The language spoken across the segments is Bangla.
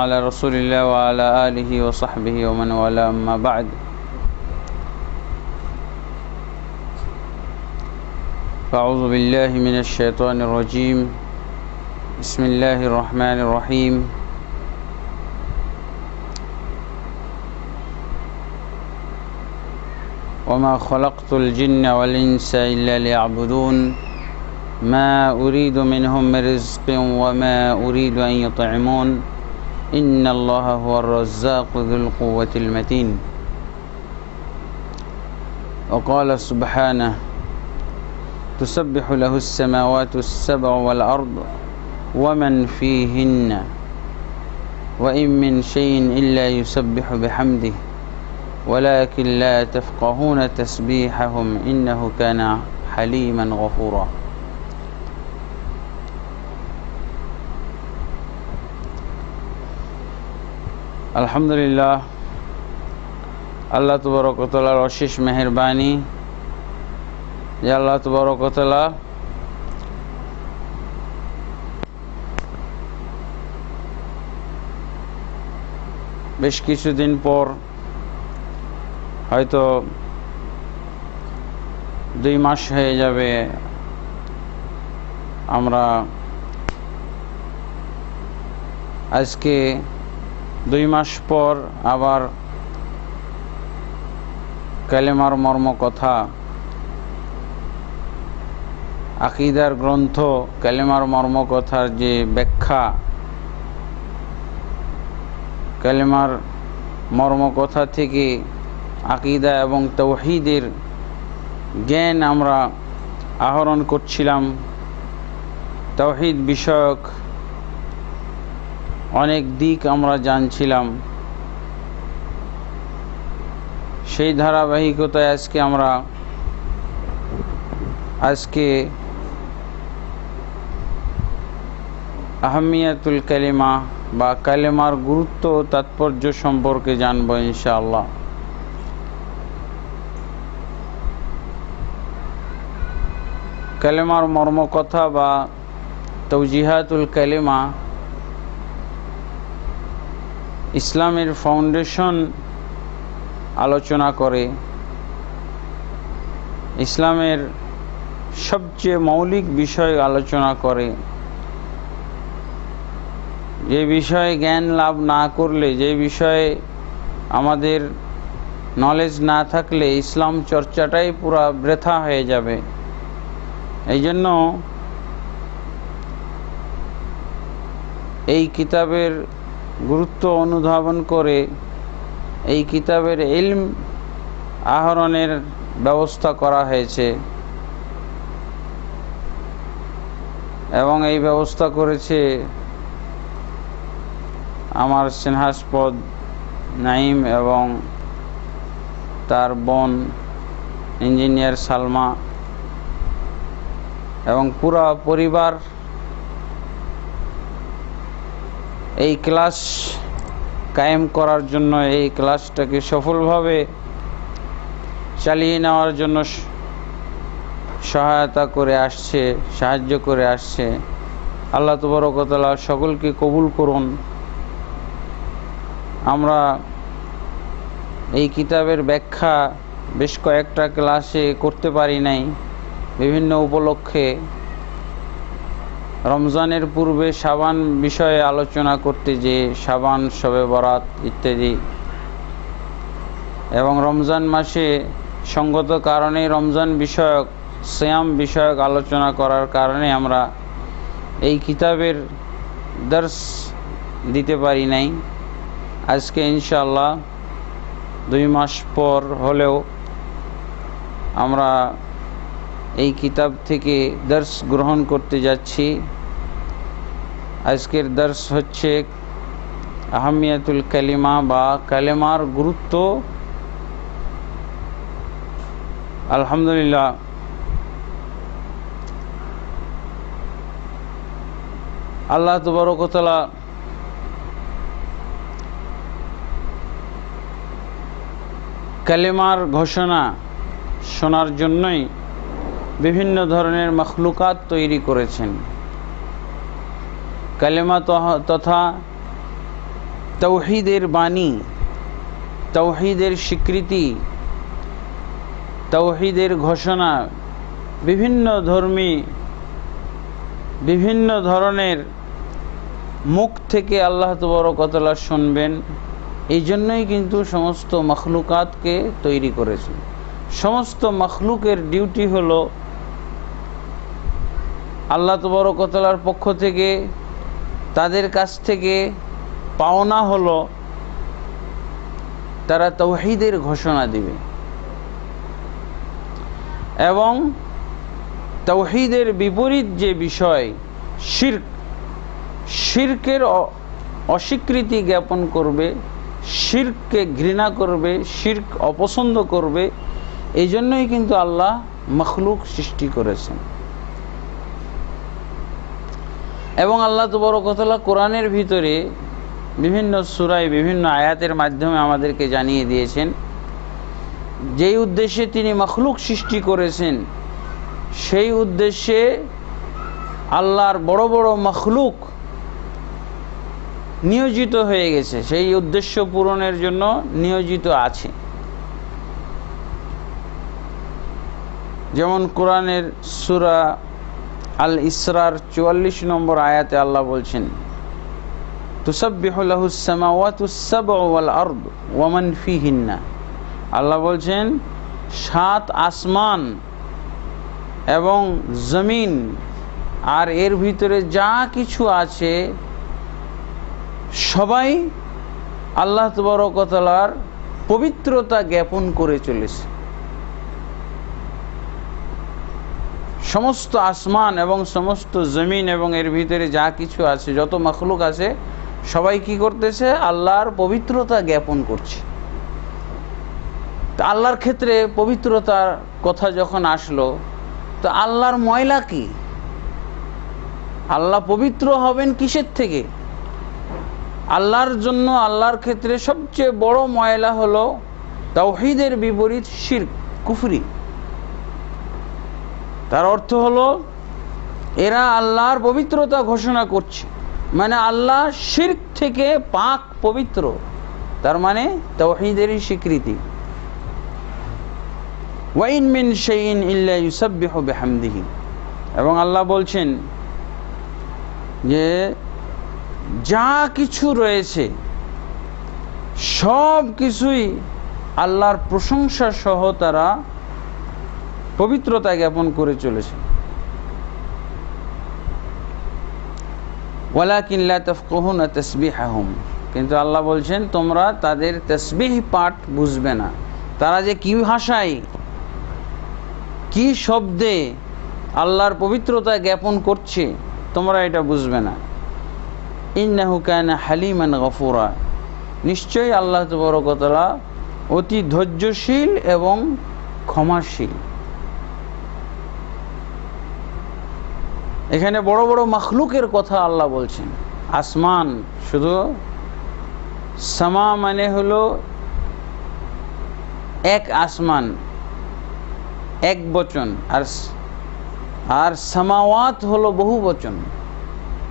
على رسول الله وعلى آله وصحبه ومن والاه أما بعد فأعوذ بالله من الشيطان الرجيم بسم الله الرحمن الرحيم وما خلقت الجن والإنس إلا ليعبدون ما أريد منهم من رزق وما أريد أن يطعمون إن الله هو الرزاق ذو القوة المتين وقال سبحانه تسبح له السماوات السبع والأرض ومن فيهن وإن من شيء إلا يسبح بحمده ولكن لا تفقهون تسبيحهم إنه كان حليما غفورا আলহামদুলিল্লাহ আল্লাহ তাবারক ওয়া তাআলার অশেষ মেহেরবানি যে আল্লাহ তাবারক ওয়া তাআলা বেশ কিছুদিন পর হয়তো 2 মাস হয়ে যাবে আমরা আজকে 2 মাস পর আবার কালেমার মর্ম কথা আকীদার গ্রন্থ কালেমার মর্ম কথার যে ব্যাখ্যা কালেমার মর্ম কথা থেকে আকীদা এবং তাওহীদের জ্ঞান আমরা আহরণ করছিলাম তাওহীদ বিষয়ক অনেক দিক আমরা জানছিলাম সেই ধারাবাহিকতায় আজকে আহমিয়াতুল কালিমা বা কালেমার গুরুত্ব ও তাৎপর্য সম্পর্কে জানবো ইনশাআল্লাহ। কালেমার মর্মকথা বা তাওজিহাতুল কালিমা ইসলামের ফাউন্ডেশন আলোচনা করে, ইসলামের সবচেয়ে মৌলিক বিষয় আলোচনা করে, যে বিষয়ে জ্ঞান লাভ না করলে, যে বিষয়ে আমাদের নলেজ না থাকলে ইসলাম চর্চাটাই পুরা বৃথা হয়ে যাবে। এই জন্য এই কিতাবের গুরুত্ব অনুধাবন করে এই কিতাবের ইলম আহরণের ব্যবস্থা করা হয়েছে এবং এই ব্যবস্থা করেছে আমার স্নেহাস্পদ নাইম এবং তার বোন ইঞ্জিনিয়ার সালমা এবং পুরা পরিবার। এই ক্লাস কায়েম করার জন্য, এই ক্লাসটাকে সফলভাবে চালিয়ে নেওয়ার জন্য সহায়তা করে আসছে, সাহায্য করে আসছে। আল্লাহ তাবারক ওয়া তাআলা সকলকে কবুল করুন। আমরা এই কিতাবের ব্যাখ্যা বেশ কয়েকটা ক্লাসে করতে পারি নাই বিভিন্ন উপলক্ষে। রমজানের পূর্বে শাবান বিষয়ে আলোচনা করতে, যে শাবান, শবে বরাত ইত্যাদি, এবং রমজান মাসে সঙ্গত কারণে রমজান বিষয়ক, সিয়াম বিষয়ক আলোচনা করার কারণে আমরা এই কিতাবের দর্স দিতে পারি নাই। আজকে ইনশাআল্লাহ 2 মাস পর হলেও আমরা এই কিতাব থেকে দর্স গ্রহণ করতে যাচ্ছি। আজকের দর্স হচ্ছে আহমিয়াতুল কালিমা বা কালেমার গুরুত্ব। আলহামদুলিল্লাহ আল্লাহ তাবারক ওয়া তাআলা কালেমার ঘোষণা শোনার জন্যই বিভিন্ন ধরনের মখলুকাত তৈরি করেছেন। কালেমা তথা তাওহীদের বাণী, তাওহীদের স্বীকৃতি, তাওহীদের ঘোষণা বিভিন্ন ধর্মী বিভিন্ন ধরনের মুখ থেকে আল্লাহ তাবারক ওয়া তাআলা শুনবেন। এই জন্যই কিন্তু সমস্ত মখলুকাতকে তৈরি করেছেন। সমস্ত মখলুকের ডিউটি হলো আল্লাহ তাবারক ওয়া তাআলার পক্ষ থেকে তাদের কাছ থেকে পাওনা হলো তারা তাওহীদের ঘোষণা দিবে এবং তাওহীদের বিপরীত যে বিষয় শিরক, শিরকের অস্বীকৃতি জ্ঞাপন করবে, শিরককে ঘৃণা করবে, শিরক অপছন্দ করবে। এই জন্যই কিন্তু আল্লাহ মখলুক সৃষ্টি করেছেন। এবং আল্লাহ তাবারক ওয়া তাআলা কোরআনের ভিতরে বিভিন্ন সূরায় বিভিন্ন আয়াতের মাধ্যমে আমাদেরকে জানিয়ে দিয়েছেন যেই উদ্দেশ্যে তিনি মখলুক সৃষ্টি করেছেন সেই উদ্দেশ্যে আল্লাহর বড় বড় মখলুক নিয়োজিত হয়ে গেছে, সেই উদ্দেশ্য পূরণের জন্য নিয়োজিত আছে। যেমন কোরআনের সূরা আল ইসরার 44 নম্বর আয়াতে আল্লাহ বলছেন, তুসাব্বিহু লাহুস সামাওয়াতুস সাবউ ওয়াল আরদ ওয়া মান ফিহিন্না। আল্লাহ বলছেন 7 আসমান এবং জমিন আর এর ভিতরে যা কিছু আছে সবাই আল্লাহ তাবারক ওয়া তাআলার পবিত্রতা জ্ঞাপন করে চলেছে। সমস্ত আসমান এবং সমস্ত জমিন এবং এর ভিতরে যা কিছু আছে, যত মখলুক আছে, সবাই কি করতেছে? আল্লাহর পবিত্রতা জ্ঞাপন করছে। তো আল্লাহর ক্ষেত্রে পবিত্রতার কথা যখন আসলো, তো আল্লাহর ময়লা কি? আল্লাহ পবিত্র হবেন কিসের থেকে? আল্লাহর জন্য আল্লাহর ক্ষেত্রে সবচেয়ে বড় ময়লা হলো তাওহীদের বিপরীত শিরক, কুফরি। তার অর্থ হলো এরা আল্লাহর পবিত্রতা ঘোষণা করছে, মানে আল্লাহ শিরক থেকে পাক পবিত্র, তার মানে তাওহীদেরই স্বীকৃতি। ওয়াইন মিন শাইইন ইল্লা ইউসাব্বিহু বিহামদিহি। এবং আল্লাহ বলছেন যে যা কিছু রয়েছে সব কিছুই আল্লাহর প্রশংসা সহ তারা পবিত্রতা জ্ঞাপন করে চলেছে। ওয়ালাকিন লা তাফকাহুনা তাসবিহাহুম। কিন্তু আল্লাহ বলছেন তোমরা তাদের তাসবিহ পাঠ বুঝবে না, তারা যে কি ভাষায় কি শব্দে আল্লাহর পবিত্রতা জ্ঞাপন করছে তোমরা এটা বুঝবে না। ইন্নাহু কানা হালিমান গফুরা। নিশ্চয়ই আল্লাহ তাবারক ওয়া তাআলা অতি ধৈর্যশীল এবং ক্ষমাশীল। এখানে বড় বড় মখলুকের কথা আল্লাহ বলছেন। আসমান, শুধু সামা মানে হলো এক আসমান, এক বচন, আর সামাওয়াত হলো বহু বচন,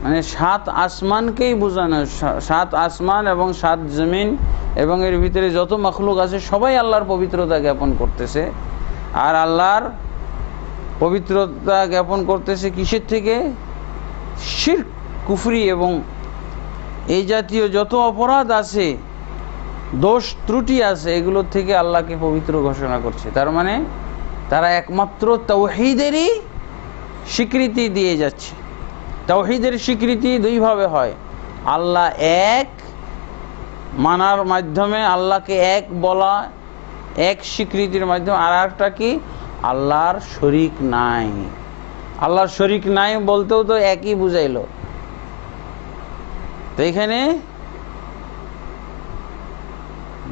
মানে 7 আসমানকেই বোঝানো। 7 আসমান এবং 7 জমিন এবং এর ভিতরে যত মখলুক আছে সবাই আল্লাহর পবিত্রতা জ্ঞাপন করতেছে। আর আল্লাহর পবিত্রতা জ্ঞাপন করতেছে কিসের থেকে? শিরক, কুফরি এবং এই জাতীয় যত অপরাধ আছে, দোষ ত্রুটি আছে, এগুলোর থেকে আল্লাহকে পবিত্র ঘোষণা করছে। তার মানে তারা একমাত্র তাওহীদেরই স্বীকৃতি দিয়ে যাচ্ছে। তাওহীদের স্বীকৃতি দুইভাবে হয়, আল্লাহ এক মানার মাধ্যমে, আল্লাহকে এক বলা, এক স্বীকৃতির মাধ্যমে। আর একটা কি? আল্লাহর শরীক নাই। আল্লাহর শরীক নাই বলতেও তো একই বুঝাইলো। তো এখানে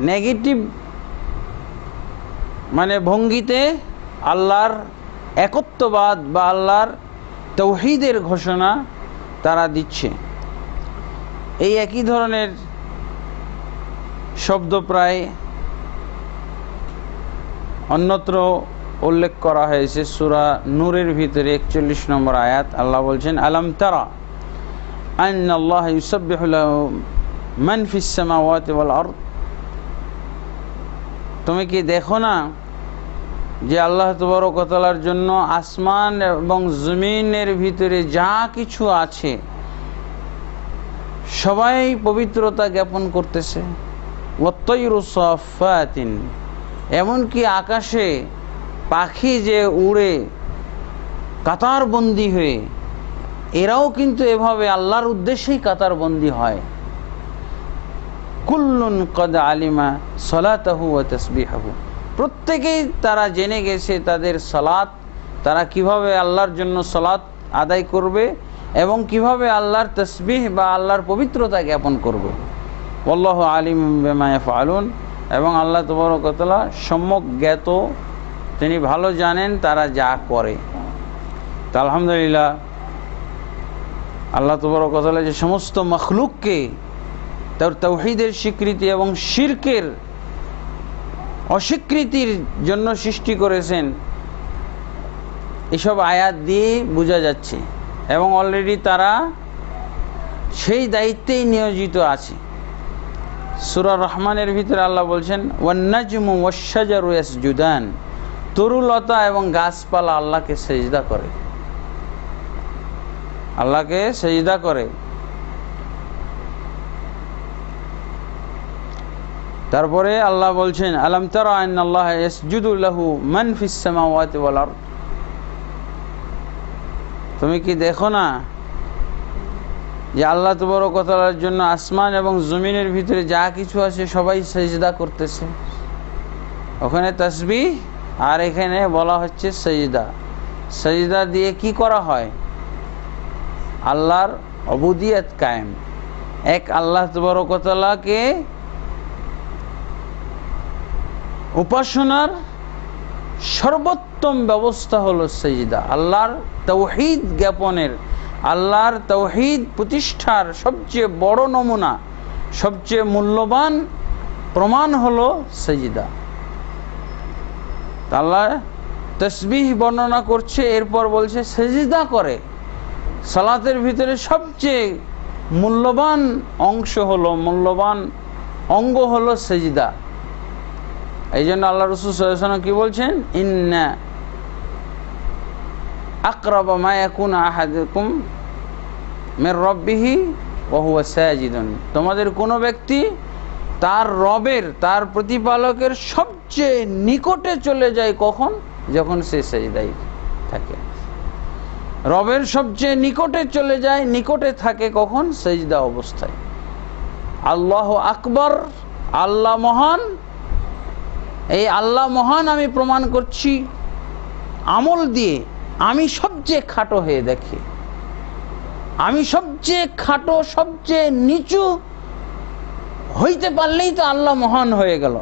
নেগেটিভ মানে ভঙ্গিতে আল্লাহর একত্ববাদ বা আল্লাহর তাওহীদের ঘোষণা তারা দিচ্ছে। এই একই ধরনের শব্দ প্রায় অন্যত্র উল্লেখ করা হয়েছে। সূরা নূরের ভিতরে 41 নম্বর আয়াত আল্লাহ বলছেন, আলাম তারা আন্নাল্লাহা ইউসাব্বিহু লাহু মান ফিস সামাওয়াতি ওয়াল আরদ, তুমি কি দেখো না যে আল্লাহ তাবারক ওয়া তাআলার জন্য আসমান এবং জমিনের ভিতরে যা কিছু আছে সবাই পবিত্রতা জ্ঞাপন করতেছে। ওয়াত-তায়রু সাফফাতিন, এমনকি আকাশে পাখি যে উড়ে কাতারবন্দি হয়ে, এরাও কিন্তু এভাবে আল্লাহর উদ্দেশ্যেই কাতারবন্দি হয়। কুল্লুন কদ আলিমা সলাতাহু ওয়া তাসবিহাহু, প্রত্যেকেই তারা জেনে গেছে তাদের সালাত, তারা কিভাবে আল্লাহর জন্য সালাত আদায় করবে এবং কিভাবে আল্লাহর তাসবিহ বা আল্লাহর পবিত্রতা জ্ঞাপন করবে। আল্লাহু আলিম বিমা ইয়াফআলুন, এবং আল্লাহ তাবারক ওয়া তাআলা সম্যক জ্ঞাত, তিনি ভালো জানেন তারা যা করে। তা আলহামদুলিল্লাহ, আল্লাহ তাবারক ওয়া তাআলা যে সমস্ত মখলুককে তার তাওহীদের স্বীকৃতি এবং শিরকের অস্বীকৃতির জন্য সৃষ্টি করেছেন, এসব আয়াত দিয়ে বোঝা যাচ্ছে। এবং অলরেডি তারা সেই দায়িত্বেই নিয়োজিত আছে। সূরা রহমানের ভিতরে আল্লাহ বলছেন ওয়ান নাজমু ওয়াশ শাজারু ইয়াসজুদান, তরুলতা এবং গাছপালা আল্লাহকে সেজদা করে, আল্লাহকে সেজদা করে। তারপরে আল্লাহ বলছেন আলাম তারা আন্নাল্লাহা ইয়াসজুদু লাহু মান ফিস সামাওয়াতি ওয়াল আরদ, তুমি কি দেখো না যে আল্লাহ তাবারক ওয়া তাআলার জন্য আসমান এবং জমিনের ভিতরে যা কিছু আছে সবাই সেজদা করতেছে। ওখানে তাসবিহ আর এখানে বলা হচ্ছে সেজদা। সেজদা দিয়ে কি করা হয়? আল্লাহর উবুদিয়ত কায়েম, এক আল্লাহ তাবারক ওয়া তাআলাকে উপাসনার সর্বোত্তম ব্যবস্থা হলো সেজদা। আল্লাহর তাওহীদ জ্ঞাপনের, আল্লাহর তাওহীদ প্রতিষ্ঠার সবচেয়ে বড় নমুনা, সবচেয়ে মূল্যবান প্রমাণ হলো সেজদা। আল্লাহ তাসবিহ বর্ণনা করছে, এরপর বলছে সেজদা করে। সালাতের ভিতরে সবচেয়ে মূল্যবান অংশ হলো, মূল্যবান অঙ্গ হলো সেজদা। এই জন্য আল্লাহ রাসূল সাল্লাল্লাহু আলাইহি ওয়াসাল্লাম কি বলছেন? ইন্না আকরাবা মা ইয়াকুনু আহাদুকুম মির রাব্বিহি ওয়া হুয়া সাজিদুন, তোমাদের কোনো ব্যক্তি তার রবের, তার প্রতিপালকের সবচেয়ে নিকটে চলে যায় কখন? যখন সে সেজদায় থাকে। রবের সবচেয়ে নিকটে চলে যায়, নিকটে থাকে কখন? সেজদা অবস্থায়। আল্লাহু আকবার, আল্লাহ মহান। এই আল্লাহ মহান আমি প্রমাণ করছি আমল দিয়ে। আমি সবচেয়ে খাটো হয়ে দেখি, আমি সবচেয়ে খাটো, সবচেয়ে নিচু হইতে পারলেই তো আল্লাহ মহান হয়ে গেল।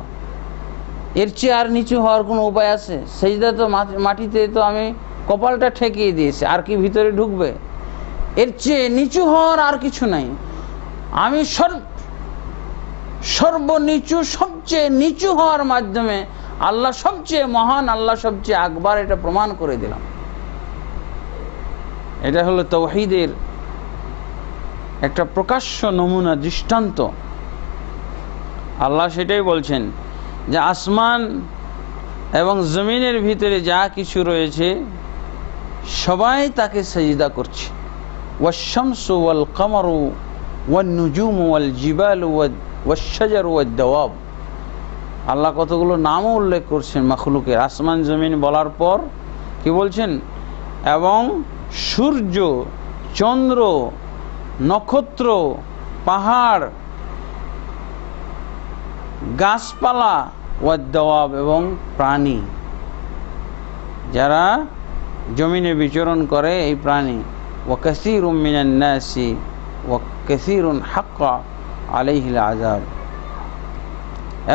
এর চেয়ে আর নিচু হওয়ার কোনো উপায় আছে? সেজদা তো মাটিতে, তো আমি কপালটা ঠেকিয়ে দিয়েছি, আর কি ভিতরে ঢুকবে? এর চেয়ে নিচু হওয়ার আর কিছু নাই। আমি সর্বনিচু, সবচেয়ে নিচু হওয়ার মাধ্যমে আল্লাহ সবচেয়ে মহান, আল্লাহ সবচেয়ে আকবার, এটা প্রমাণ করে দিলাম। এটা হলো তাওহীদের একটা প্রকাশ্য নমুনা, দৃষ্টান্ত। আল্লাহ সেটাই বলছেন যে আসমান এবং জমিনের ভিতরে যা কিছু রয়েছে সবাই তাকে সেজদা করছে। ওয়াশ শামসু ওয়াল কামারু ওয়ান নুজুমু ওয়াল জিবালু ওয়াশ শাজারু ওয়াদ দাওয়াব। আল্লাহ কতগুলো নামও উল্লেখ করছেন মাখলুকের। আসমান জমিন বলার পর কি বলছেন? এবং সূর্য, চন্দ্র, নক্ষত্র, পাহাড়, গাছপালা, ওয়াদ দাওয়াব, এবং প্রাণী, যারা জমিনে বিচরণ করে এই প্রাণী। ওয়া কাসীরুম মিনান নাসি ওয়া কাসীরুন হাক্কা আলাইহিল আযাব,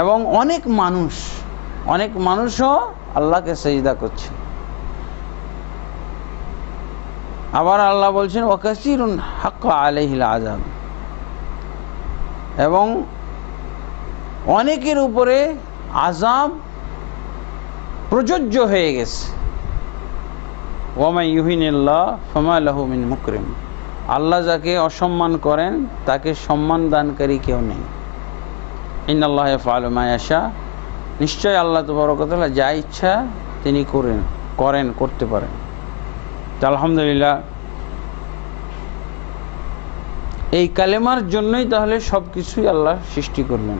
এবং অনেক মানুষও আল্লাহকে সেজদা করছে। আবার আল্লাহ বলছেন ওয়া কাসীরুন হাক্কা আলাইহিল আযাব, এবং অনেকের উপরে আযাব প্রযোজ্য হয়ে গেছে। ওয়া মান ইউহিনিল্লাহ ফামা লাহু মিন মুকরিম, আল্লাহ যাকে অসম্মান করেন তাকে সম্মান দানকারী কেউ নেই। ইন্নাল্লাহা ইয়াফআলু মা ইয়াশা, নিশ্চয় আল্লাহ তাবারক ওয়া তাআলা যা ইচ্ছা তিনি করতে পারেন। তো আলহামদুলিল্লাহ, এই কালেমার জন্যই তাহলে সব কিছুই আল্লাহ সৃষ্টি করলেন।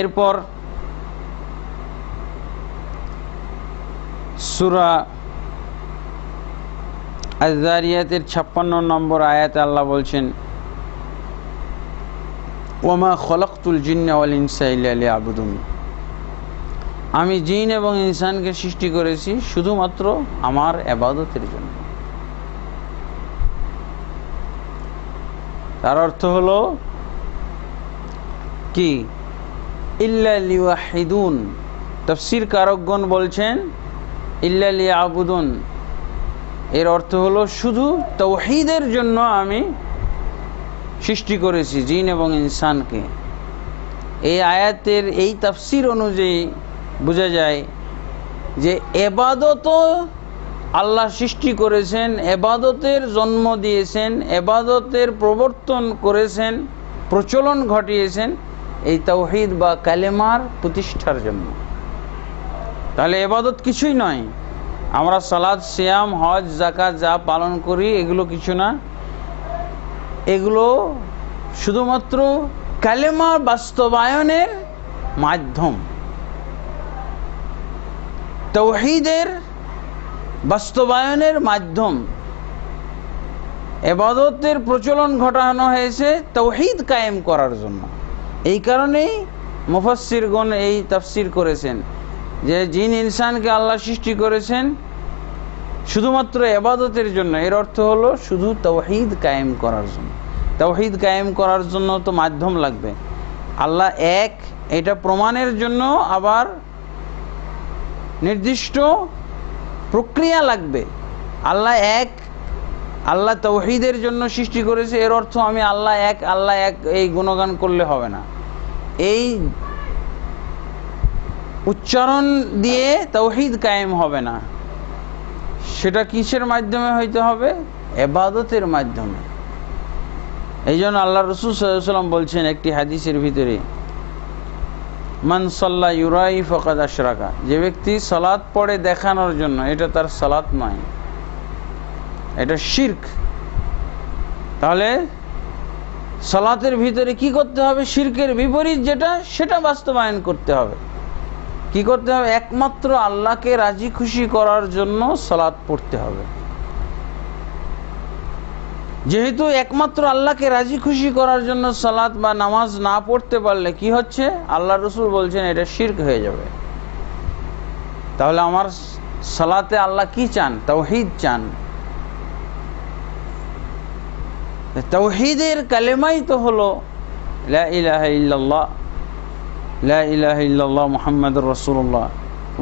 এরপর সূরা আয-যারিয়াতের 56 নম্বর আয়াতে আল্লাহ বলছেন, ওয়ামা খলাকতুল জিন্না ওয়াল ইনসা ইল্লা লিয়াবুদুন, আমি জিন এবং ইনসানকে সৃষ্টি করেছি শুধুমাত্র আমার ইবাদতের জন্য। তার অর্থ হলো কি? ইল্লা লিওয়াহিদুন। তাফসীর কারকগণ বলছেন ইল্লা লিয়াবুদুন, এর অর্থ হলো শুধু তাওহীদের জন্য আমি সৃষ্টি করেছি জিন এবং ইনসানকে। এই আয়াতের এই তাফসীর অনুযায়ী বোঝা যায় যে ইবাদতও আল্লাহ সৃষ্টি করেছেন, ইবাদতের জন্ম দিয়েছেন, ইবাদতের প্রবর্তন করেছেন, প্রচলন ঘটিয়েছেন এই তাওহীদ বা কালেমার প্রতিষ্ঠার জন্য। তাহলে ইবাদত কিছুই নয়। আমরা সালাত, সিয়াম, হজ, যাকাত যা পালন করি এগুলো কিছু না, এগুলো শুধুমাত্র কালেমা বাস্তবায়নের মাধ্যম, তাওহীদের বাস্তবায়নের মাধ্যম। ইবাদতের প্রচলন ঘটানো হয়েছে তাওহীদ কায়েম করার জন্য। এই কারণেই মুফাসসিরগণ এই তাফসীর করেছেন যে জিন ইনসানকে আল্লাহ সৃষ্টি করেছেন শুধুমাত্র ইবাদতের জন্য। এর অর্থ হলো শুধু তাওহীদ কায়েম করার জন্য। তাওহীদ কায়েম করার জন্য তো মাধ্যম লাগবে। আল্লাহ এক, এটা প্রমাণের জন্য আবার নির্দিষ্ট প্রক্রিয়া লাগবে। আল্লাহ এক, আল্লাহ তাওহীদের জন্য সৃষ্টি করেছে, এর অর্থ আমি আল্লাহ এক এই গুণগান করলে হবে না। এই উচ্চারণ দিয়ে তাওহীদ কায়েম হবে না। সেটা কিসের মাধ্যমে হইতে হবে? ইবাদতের মাধ্যমে। এই জন্য আল্লাহ রাসূল সাল্লাল্লাহু আলাইহি ওয়াসাল্লাম বলছেন একটি হাদিসের ভিতরে, মান সাল্লা ইউরাই ফাকাদ আশরাকা, যে ব্যক্তি সালাত পড়ে দেখানোর জন্য, এটা তার সালাত নয়, এটা শিরক। তাহলে সালাতের ভিতরে কি করতে হবে? শিরকের বিপরীত যেটা, সেটা বাস্তবায়ন করতে হবে। কি করতে হবে? একমাত্র আল্লাহকে রাজি খুশি করার জন্য সালাত পড়তে হবে। যেহেতু একমাত্র আল্লাহকে রাজি খুশি করার জন্য সালাত বা নামাজ না পড়তে পারলে কি হচ্ছে? আল্লাহ রাসূল বলছেন এটা শিরক হয়ে যাবে। তাহলে আমার সালাতে আল্লাহ কি চান? তাওহীদ চান। তাওহীদের কালেমাই তো হলো লা ইলাহা ইল্লাল্লাহ, লা ইলাহা ইল্লাল্লাহ মুহাম্মাদুর রাসূলুল্লাহ।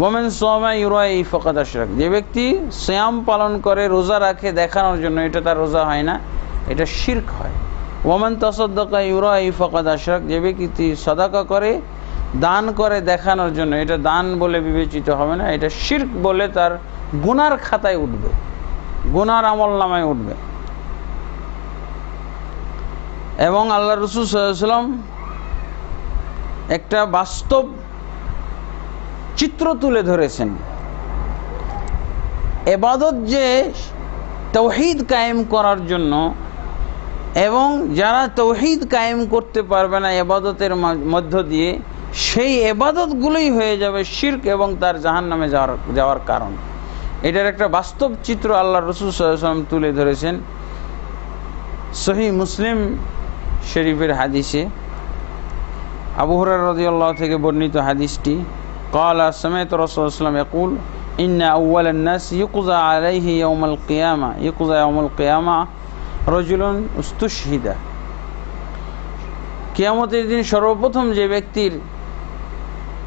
ওয়ামান সামা ইউরাই ফাকাদ আশরাক, যে ব্যক্তি সিয়াম পালন করে, রোজা রাখে দেখানোর জন্য, এটা তার রোজা হয় না, এটা শিরক হয়। ওয়ামান তাসাদ্দাকা ইউরাই ফাকাদ আশরাক, যে ব্যক্তি সাদাকা করে, দান করে দেখানোর জন্য, এটা দান বলে বিবেচিত হবে না, এটা শিরক বলে তার গুনার খাতায় উঠবে, গুনার আমলনামায় উঠবে। এবং আল্লাহ রাসূল সাল্লাল্লাহু আলাইহি ওয়াসাল্লাম একটা বাস্তব চিত্র তুলে ধরেছেন। ইবাদত যে তাওহীদ কায়েম করার জন্য, এবং যারা তাওহীদ কায়েম করতে পারবে না ইবাদতের মধ্য দিয়ে, সেই ইবাদতগুলোই হয়ে যাবে শিরক এবং তার জাহান্নামে যাওয়ার কারণ। এটার একটা বাস্তব চিত্র আল্লাহ রাসূল সাল্লাল্লাহু আলাইহি ওয়াসাল্লাম তুলে ধরেছেন। সহিহ মুসলিম শরীফের হাদিসে আবু হুরায়রা রাদিয়াল্লাহু থেকে বর্ণিত হাদিসটি, قال سمعت رسول الله صلى الله عليه وسلم يقول إن أول الناس يقضى عليه يوم القيامة رجل استشهد। কিয়ামতের দিন সর্বপ্রথম যে ব্যক্তির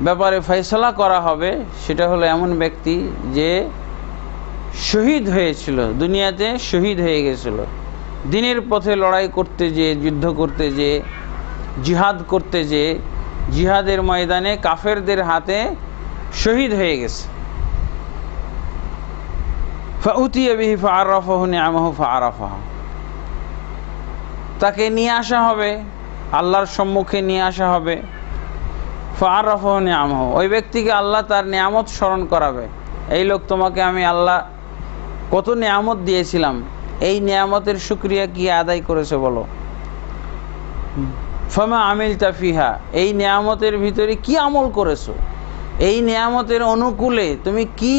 ব্যাপারে ফয়সালা করা হবে সেটা হলো এমন ব্যক্তি যে শহীদ হয়েছিল, দুনিয়াতে শহীদ হয়ে গেছিল, দিনের পথে লড়াই করতে যেয়ে, যুদ্ধ করতে যেয়ে, জিহাদ করতে যেয়ে, জিহাদের ময়দানে কাফেরদের হাতে শহীদ হয়ে গেছে। ফাউতিয়া বিহি ফাআরাফাহু নিআমাহু ফাআরাফাহা, তাকে নিয়ে আসা হবে, আল্লাহর সম্মুখে নিয়ে আসা হবে। ফাআরাফাহু নিআমাহু, ওই ব্যক্তিকে আল্লাহ তার নিয়ামত স্মরণ করাবে। এই লোক, তোমাকে আমি আল্লাহ কত নিয়ামত দিয়েছিলাম, এই নিয়ামতের শুকরিয়া কি আদায় করেছে বলো। ফামা আমিলতা ফিহা, এই নিয়ামতের ভিতরে কি আমল করেছো, এই নিয়ামতের অনুকূলে তুমি কি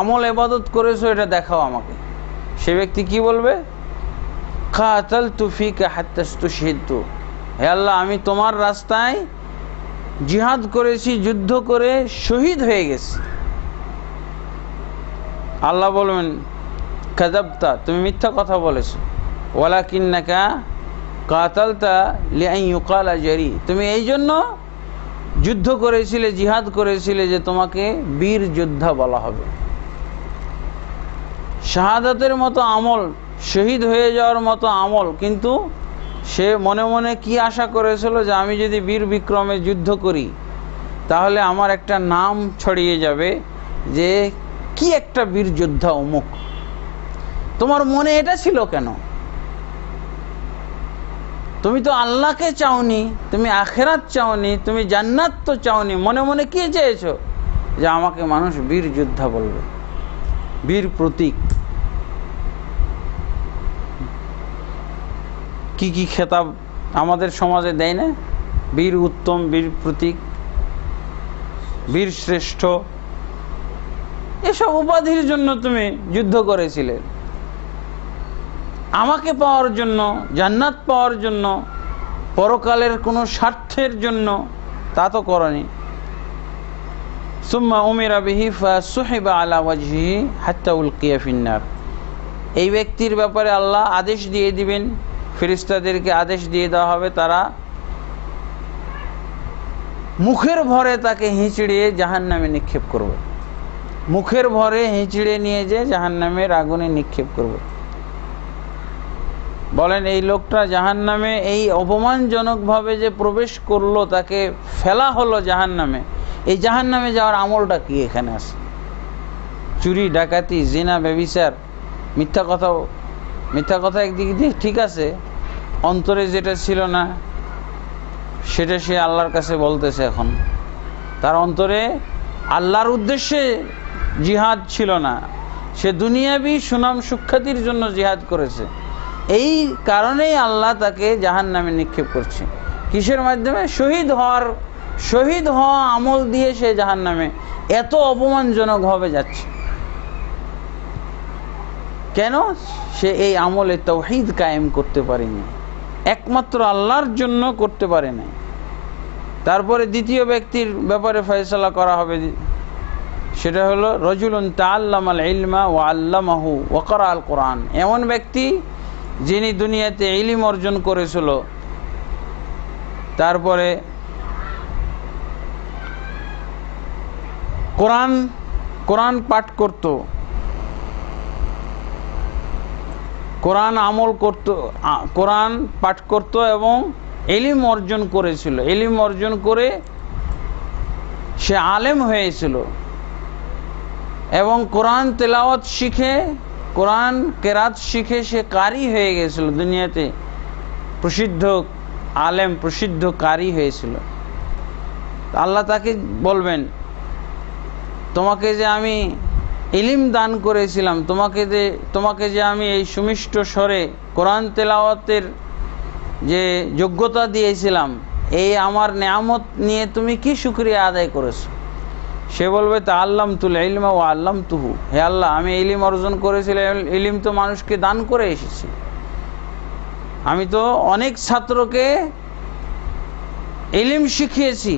আমল ইবাদত করেছো, এটা দেখাও আমাকে। সে ব্যক্তি কি বলবে? কাতালতু ফিকা হাত্তা ইসতুশহিদতু, হে আল্লাহ, আমি তোমার রাস্তায় জিহাদ করেছি, যুদ্ধ করে শহীদ হয়ে গেছি। আল্লাহ বলবেন কাযাবতা, তুমি মিথ্যা কথা বলেছো। ওয়ালাকিন্নাকা কাতালতা লিআন ইউকালা জারি, তুমি এই জন্য যুদ্ধ করেছিলে, জিহাদ করেছিলে যে তোমাকে বীর যোদ্ধা বলা হবে। শাহাদাতের মতো আমল, শহীদ হয়ে যাওয়ার মতো আমল, কিন্তু সে মনে মনে কি আশা করেছিল যে আমি যদি বীর বিক্রমে যুদ্ধ করি তাহলে আমার একটা নাম ছড়িয়ে যাবে যে কি একটা বীর যোদ্ধা অমুক। তোমার মনে এটা ছিল কেন? তুমি তো আল্লাহকে চাওনি, তুমি আখিরাত চাওনি, তুমি জান্নাত তো চাওনি, মনে মনে কি চেয়েছো? যে আমাকে মানুষ বীর যোদ্ধা বলবে, বীর প্রতীক। কি কি খেতাব আমাদের সমাজে দেয় না? বীর উত্তম, বীর প্রতীক, বীর শ্রেষ্ঠ, এসব উপাধির জন্য তুমি যুদ্ধ করেছিলে। আমাকে পাওয়ার জন্য, জান্নাত পাওয়ার জন্য, পরকালের কোনো স্বার্থের জন্য তা তো করনি। সুম্মা উমিরা বিহি ফাসুহিবা আলা ওয়াজহিহি হাত্তা উলকিয়া ফিন্নার, এই ব্যক্তির ব্যাপারে আল্লাহ আদেশ দিয়ে দিবেন, ফেরেশতাদেরকে আদেশ দিয়ে দেওয়া হবে, তারা মুখের ভরে তাকে হিঁচড়িয়ে জাহান্নামে নিক্ষেপ করবে। মুখের ভরে হিঁচড়ে নিয়ে যে জাহান্নামের আগুনে নিক্ষেপ করবে। বলেন, এই লোকটা জাহান্নামে এই অপমানজনকভাবে যে প্রবেশ করলো, তাকে ফেলা হলো জাহান্নামে, এই জাহান্নামে যাওয়ার আমলটা কি এখানে আছে? চুরি, ডাকাতি, জিনা, ব্যভিচার, মিথ্যা কথা। মিথ্যা কথা একদিক দিয়ে ঠিক আছে, অন্তরে যেটা ছিল না সেটা সে আল্লাহর কাছে বলতেছে। এখন তার অন্তরে আল্লাহর উদ্দেশ্যে জিহাদ ছিল না, সে দুনিয়াবি সুনাম সুখ্যাতির জন্য জিহাদ করেছে। এই কারণেই আল্লাহ তাকে জাহান্নামে নিক্ষেপ করছে। কিসের মাধ্যমে? শহীদ হওয়া আমল দিয়ে সে জাহান্নামে এত অপমানজনকভাবে যাচ্ছে। কেন? সে এই আমলে তাওহীদ কায়েম করতে পারেনি, একমাত্র আল্লাহর জন্য করতে পারে না। তারপরে দ্বিতীয় ব্যক্তির ব্যাপারে ফয়সালা করা হবে, সেটা হলো রজুলুন তাআল্লামাল ইলমা ওয়া আল্লামাহু ওয়া ক্বারাআল কোরআন, এমন ব্যক্তি যিনি দুনিয়াতে ইলম অর্জন করেছিল, তারপরে কোরআন পাঠ করত, কোরআন আমল করত, কোরআন পাঠ করত এবং ইলম অর্জন করেছিল। ইলম অর্জন করে সে আলেম হয়েছিল এবং কোরআন তেলাওয়াত শিখে, কোরআন কেরাত শিখে সে কারি হয়ে গেছিল, দুনিয়াতে প্রসিদ্ধ আলেম, প্রসিদ্ধ কারি হয়েছিল। আল্লাহ তাকে বলবেন, তোমাকে যে আমি ইলম দান করেছিলাম, তোমাকে যে আমি এই সুমিষ্ট স্বরে কোরআন তেলাওয়াতের যে যোগ্যতা দিয়েছিলাম, এই আমার নেয়ামত নিয়ে তুমি কি শুকরিয়া আদায় করেছো? সে বলবে তাআল্লামতুল ইলমা ওয়া আল্লামতুহু, হে আল্লাহ, আমি ইলম অর্জন করেছিলাম, ইলম তো মানুষকে দান করে এসেছি, আমি তো অনেক ছাত্রকে ইলম শিখিয়েছি,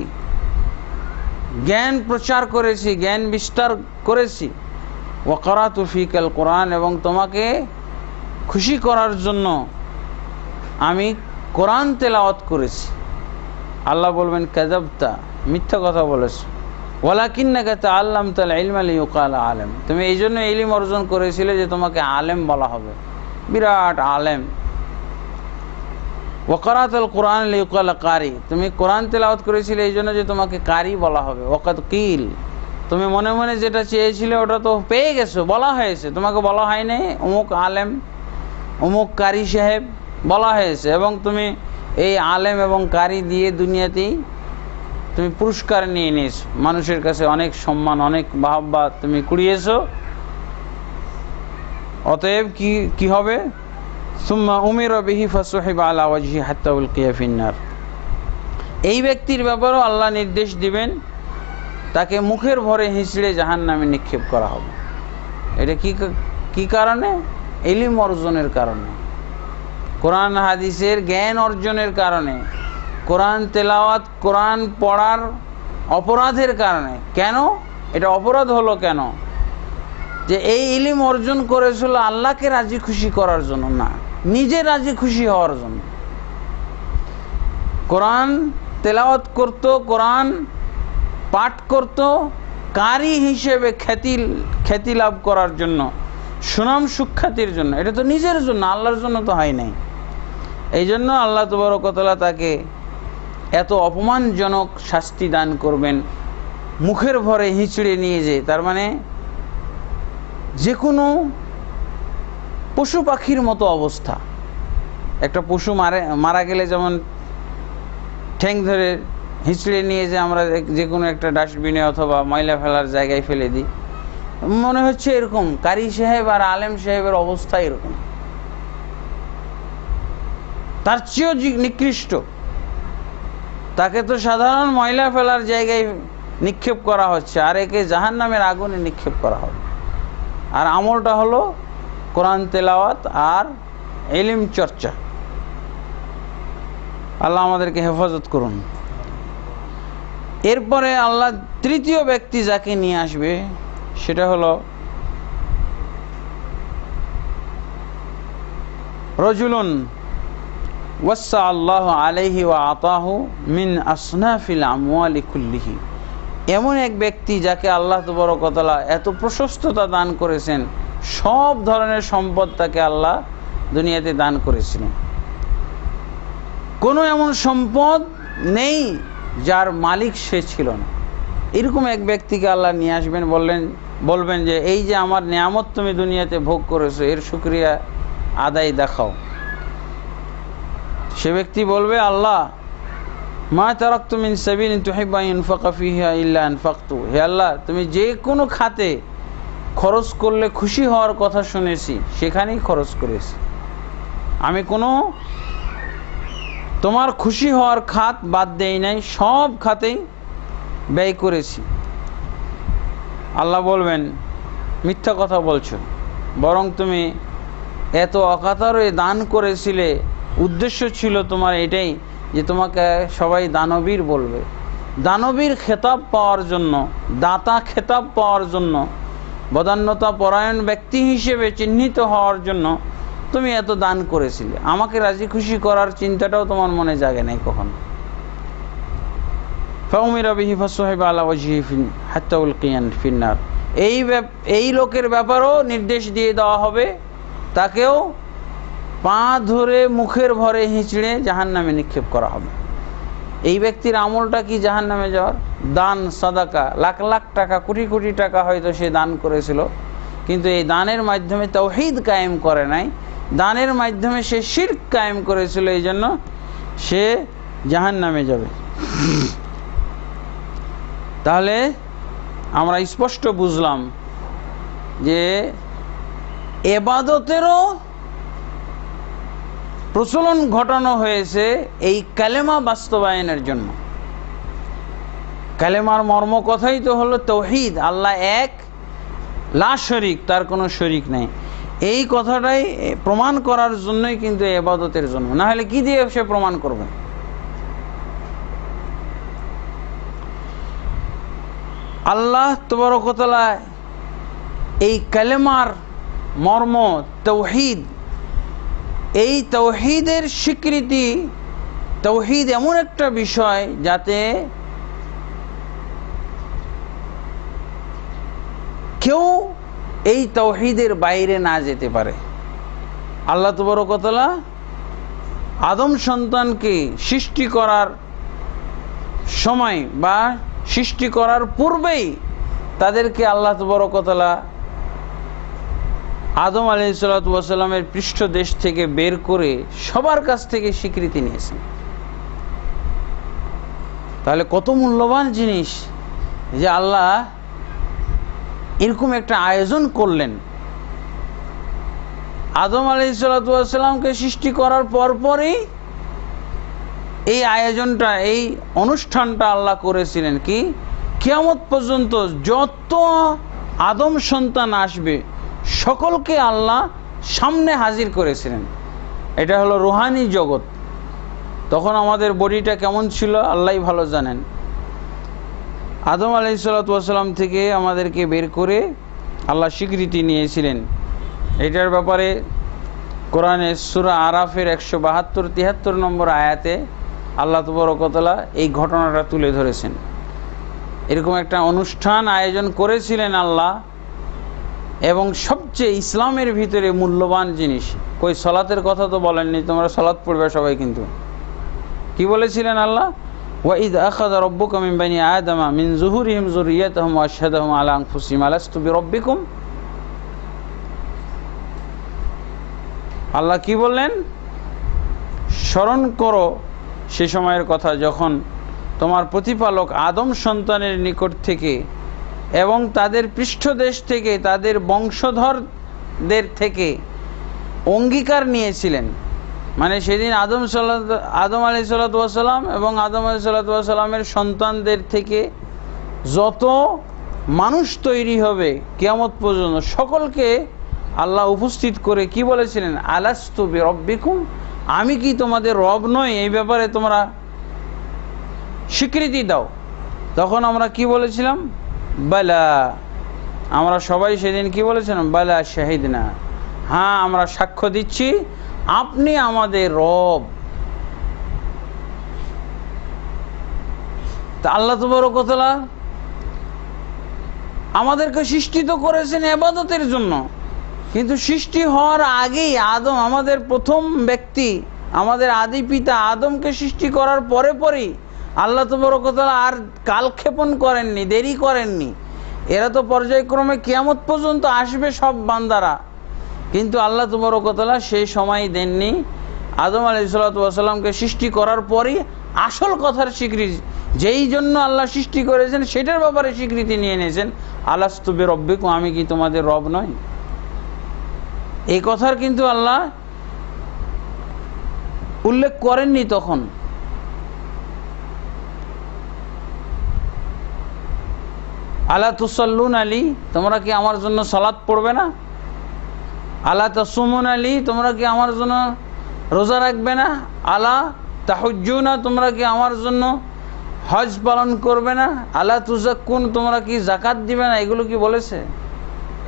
জ্ঞান প্রচার করেছি, জ্ঞান বিস্তার করেছি। ওয়া ক্বারাতু ফিকাল কোরআন, এবং তোমাকে খুশি করার জন্য আমি কোরআন তেলাওয়াত করেছি। আল্লাহ বলবেন কাযাবতা, মিথ্যা কথা বলেছ। ওয়ালাকিন্নাকা তাআল্লামতাল ইলমা লিইউকালা আলেম, তুমি এই জন্য ইলম অর্জন করেছিলে যে তোমাকে আলেম বলা হবে, বিরাট আলেম। ওয়া ক্বারাতাল কোরআন লিইউকালা কারি, তুমি কোরআন তেলাওয়াত করেছিলে এই জন্য যে তোমাকে কারি বলা হবে। ওয়াকাদ কিল, তুমি মনে মনে যেটা চেয়েছিলে ওটা তো পেয়ে গেছো, বলা হয়েছে, তোমাকে বলা হয়নি অমুক আলেম অমুক কারি সাহেব, বলা হয়েছে, এবং তুমি এই আলেম এবং কারি দিয়ে দুনিয়াতেই তুমি পুরস্কার নিয়ে নিয়েছো, মানুষের কাছে অনেক সম্মান, অনেক বাহবা তুমি কুড়িয়েছো। অতএব কি হবে? সুম্মা উমিরা বিহি ফাসুহিবা আলা ওয়াজহি হাত্তা উলকিয়া ফিন্নার। এই ব্যক্তির ব্যাপারেও আল্লাহ নির্দেশ দিবেন, তাকে মুখের ভরে হিঁচড়ে জাহান্নামে নিক্ষেপ করা হবে। এটা কি কারণে? ইলম অর্জনের কারণে, কোরআন হাদিসের জ্ঞান অর্জনের কারণে, কোরআন তেলাওয়াত, কোরআন পড়ার অপরাধের কারণে। কেন এটা অপরাধ হলো? কেন? যে এই ইলম অর্জন করেছিল আল্লাহকে রাজি খুশি করার জন্য না, নিজে রাজি খুশি হওয়ার জন্য। কোরআন তেলাওয়াত করত, কোরআন পাঠ করত কারি হিসেবে খ্যাতি লাভ করার জন্য, সুনাম সুখ্যাতির জন্য। এটা তো নিজের জন্য, আল্লাহর জন্য তো হয় নাই। এই জন্য আল্লাহ তাবারক ওয়া তাআলা তাকে এত অপমানজনক শাস্তি দান করবেন, মুখের ভরে হিঁচড়ে নিয়ে যে। তার মানে যে কোনো পশু পাখির মতো অবস্থা। একটা পশু মারা গেলে যেমন ঠ্যাং ধরে হিঁচড়ে নিয়ে যে আমরা যে কোনো একটা ডাস্টবিনে অথবা ময়লা ফেলার জায়গায় ফেলে দিই, মনে হচ্ছে এরকম কারি সাহেব আর আলেম সাহেবের অবস্থা এরকম, তার চেয়েও নিকৃষ্ট। তাকে তো সাধারণ ময়লা ফেলার জায়গায় নিক্ষেপ করা হচ্ছে, আর একে জাহান্নামের আগুনে নিক্ষেপ করা হবে। আর আমলটা হলো কোরআন তেলাওয়াত আর ইলম চর্চা। আল্লাহ আমাদেরকে হেফাজত করুন। এরপরে আল্লাহ তৃতীয় ব্যক্তি যাকে নিয়ে আসবে সেটা হলো রজুলুন ওয়াসা আল্লাহু আলাইহি ওয়া আতাহু মিন আসনাফিল আমওয়ালি কুল্লিহি। এমন এক ব্যক্তি যাকে আল্লাহ তাবারক ওয়া তাআলা এত প্রশস্ততা দান করেছেন, সব ধরনের সম্পদ তাকে আল্লাহ দুনিয়াতে দান করেছিলেন। কোনো এমন সম্পদ নেই যার মালিক সে ছিল না। এরকম এক ব্যক্তিকে আল্লাহ নিয়ে আসবেন, বলবেন যে এই যে আমার নিয়ামত তুমি দুনিয়াতে ভোগ করেছো, এর শুকরিয়া আদায় দেখাও। সে ব্যক্তি বলবে, আল্লাহ মা তারাকতু মিন সাবিলিন তুহিব্বু আন ইউনফাকা ফিহা ইল্লা আনফাকতু। হে আল্লাহ, তুমি যে কোনো খাতে খরচ করলে খুশি হওয়ার কথা শুনেছি, সেখানেই খরচ করেছি। আমি কোনো তোমার খুশি হওয়ার খাত বাদ দেই নাই, সব খাতেই ব্যয় করেছি। আল্লাহ বলবেন, মিথ্যা কথা বলছো, বরং তুমি এত অকাতরে দান করেছিলে, উদ্দেশ্য ছিল তোমার এটাই যে তোমাকে সবাই দানবীর বলবে, দানবীর খেতাব পাওয়ার জন্য, দাতা খেতাব পাওয়ার জন্য, বদান্যতা পরায়ণ ব্যক্তি হিসেবে চিহ্নিত হওয়ার জন্য তুমি এত দান করেছিলে। আমাকে রাজি খুশি করার চিন্তাটাও তোমার মনে জাগে নাই কখনো। ফাউমিরা বিহি ফাসুহিবা আলা ওয়াজহি হাত্তা উলকিয়া ফিন্নার। এই লোকের ব্যাপারেও নির্দেশ দিয়ে দেওয়া হবে, তাকেও পা ধরে মুখের ভরে হিঁচড়ে জাহান্নামে নিক্ষেপ করা হবে। এই ব্যক্তির আমলটা কি জাহান্নামে যাওয়ার? দান, সাদাকা, লাখ লাখ টাকা, কোটি কোটি টাকা হয়তো সে দান করেছিল, কিন্তু এই দানের মাধ্যমে তাওহীদ কায়েম করে নাই, দানের মাধ্যমে সে শিরক কায়েম করেছিল, এই জন্য সে জাহান্নামে যাবে। তাহলে আমরা স্পষ্ট বুঝলাম যে ইবাদতেরও প্রচলন ঘটানো হয়েছে এই কালেমা বাস্তবায়নের জন্য। কালেমার মর্ম কথাই তো হলো তাওহীদ, আল্লাহ এক, লা শরীক, তার কোনো শরীক নাই। এই কথাটাই প্রমাণ করার জন্যই কিন্তু ইবাদতের জন্য, না হলে কি দিয়ে সে প্রমাণ করবে? আল্লাহ তাবারক ওয়া তাআলা এই কালেমার মর্ম তাওহীদ, এই তাওহীদের স্বীকৃতি, তাওহীদ এমন একটা বিষয় যাতে কেউ এই তাওহীদের বাইরে না যেতে পারে। আল্লাহ তাবারক ওয়া তাআলা আদম সন্তানকে সৃষ্টি করার সময় বা সৃষ্টি করার পূর্বেই তাদেরকে আল্লাহ তাবারক ওয়া তাআলা আদম আলাইহিসসালাতু ওয়া সালামের পৃষ্ঠদেশ থেকে বের করে সবার কাছ থেকে স্বীকৃতি নিয়েছেন। তাহলে কত মূল্যবান জিনিস যে আল্লাহ এরকম একটা আয়োজন করলেন। আদম আলাইহিসসালাতু ওয়া সালামকে সৃষ্টি করার পরপরই এই আয়োজনটা, এই অনুষ্ঠানটা আল্লাহ করেছিলেন কি কিয়ামত পর্যন্ত যত আদম সন্তান আসবে সকলকে আল্লাহ সামনে হাজির করেছিলেন। এটা হলো রুহানি জগৎ। তখন আমাদের বডিটা কেমন ছিল আল্লাহই ভালো জানেন। আদম আলাইহিসসালাতু ওয়া সালাম থেকে আমাদেরকে বের করে আল্লাহ স্বীকৃতি নিয়েছিলেন। এটার ব্যাপারে কোরআনে সূরা আরাফের 172-73 নম্বর আয়াতে আল্লাহ তাবারক ওয়া তাআলা এই ঘটনাটা তুলে ধরেছেন। এরকম একটা অনুষ্ঠান আয়োজন করেছিলেন আল্লাহ, এবং সবচেয়ে ইসলামের ভিতরে মূল্যবান জিনিস, কই সালাতের কথা তো বলেননি, তোমরা সালাত পড়বে সবাই, কিন্তু কি বলেছিলেন আল্লাহ? ওয়াইদ আখাযা রাব্বুকা মিন বানি আদামা মিন যুহুরিহিম যুররিয়াতাহুম ওয়া আশহাদাহুম আলা আনফুসিহিম আলাস্তু বিরাব্বিকুম। আল্লাহ কি বললেন? স্মরণ করো সে সময়ের কথা যখন তোমার প্রতিপালক আদম সন্তানের নিকট থেকে এবং তাদের পৃষ্ঠদেশ থেকে, তাদের বংশধরদের থেকে অঙ্গীকার নিয়েছিলেন। মানে সেদিন আদম আলাইহিসসালাতু ওয়া সালাম এবং আদম আলাইহিসসালাতু ওয়া সালামের সন্তানদের থেকে যত মানুষ তৈরি হবে কিয়ামত পর্যন্ত সকলকে আল্লাহ উপস্থিত করে কি বলেছিলেন? আলাস্তু বিরাব্বিকুম, আমি কি তোমাদের রব নই? এই ব্যাপারে তোমরা স্বীকৃতি দাও। তখন আমরা কি বলেছিলাম? বালা। আমরা সবাই সেদিন কি বলেছিলাম? বালা শাহিদনা, হ্যাঁ আমরা সাক্ষ্য দিচ্ছি আপনি আমাদের রব। তা আল্লাহ তাবারক ওয়া তাআলা আমাদেরকে সৃষ্টি তো করেছেন ইবাদতের জন্য, কিন্তু সৃষ্টি হওয়ার আগেই আদম, আমাদের প্রথম ব্যক্তি, আমাদের আদি পিতা আদমকে সৃষ্টি করার পরে পরেই আল্লাহ তাবারক ওয়া তাআলা আর কালক্ষেপণ করেননি, দেরি করেননি। এরা তো পর্যায়ক্রমে কিয়ামত পর্যন্ত আসবে সব বান্দারা, কিন্তু আল্লাহ তাবারক ওয়া তাআলা সেই সময় দেননি। আদম আলাইহিসসালাতু ওয়া সালামকে সৃষ্টি করার পরই আসল কথার স্বীকৃতি, যেই জন্য আল্লাহ সৃষ্টি করেছেন সেটার ব্যাপারে স্বীকৃতি নিয়ে নিয়েছেন। আলাস্তু বিরাব্বিকুম, আমি কি তোমাদের রব নই? এই কথার কিন্তু আল্লাহ উল্লেখ করেননি তখন। আলা তুসাল্লুন আলী, তোমরা কি আমার জন্য সালাত পড়বে না? আলা তাসুমুন আলী, তোমরা কি আমার জন্য রোজা রাখবে না? আলা তাহুজ্জুনা, তোমরা কি আমার জন্য হজ পালন করবে না? আলা তুজাক্কুন, তোমরা কি যাকাত দিবে না? এগুলো কি বলেছে?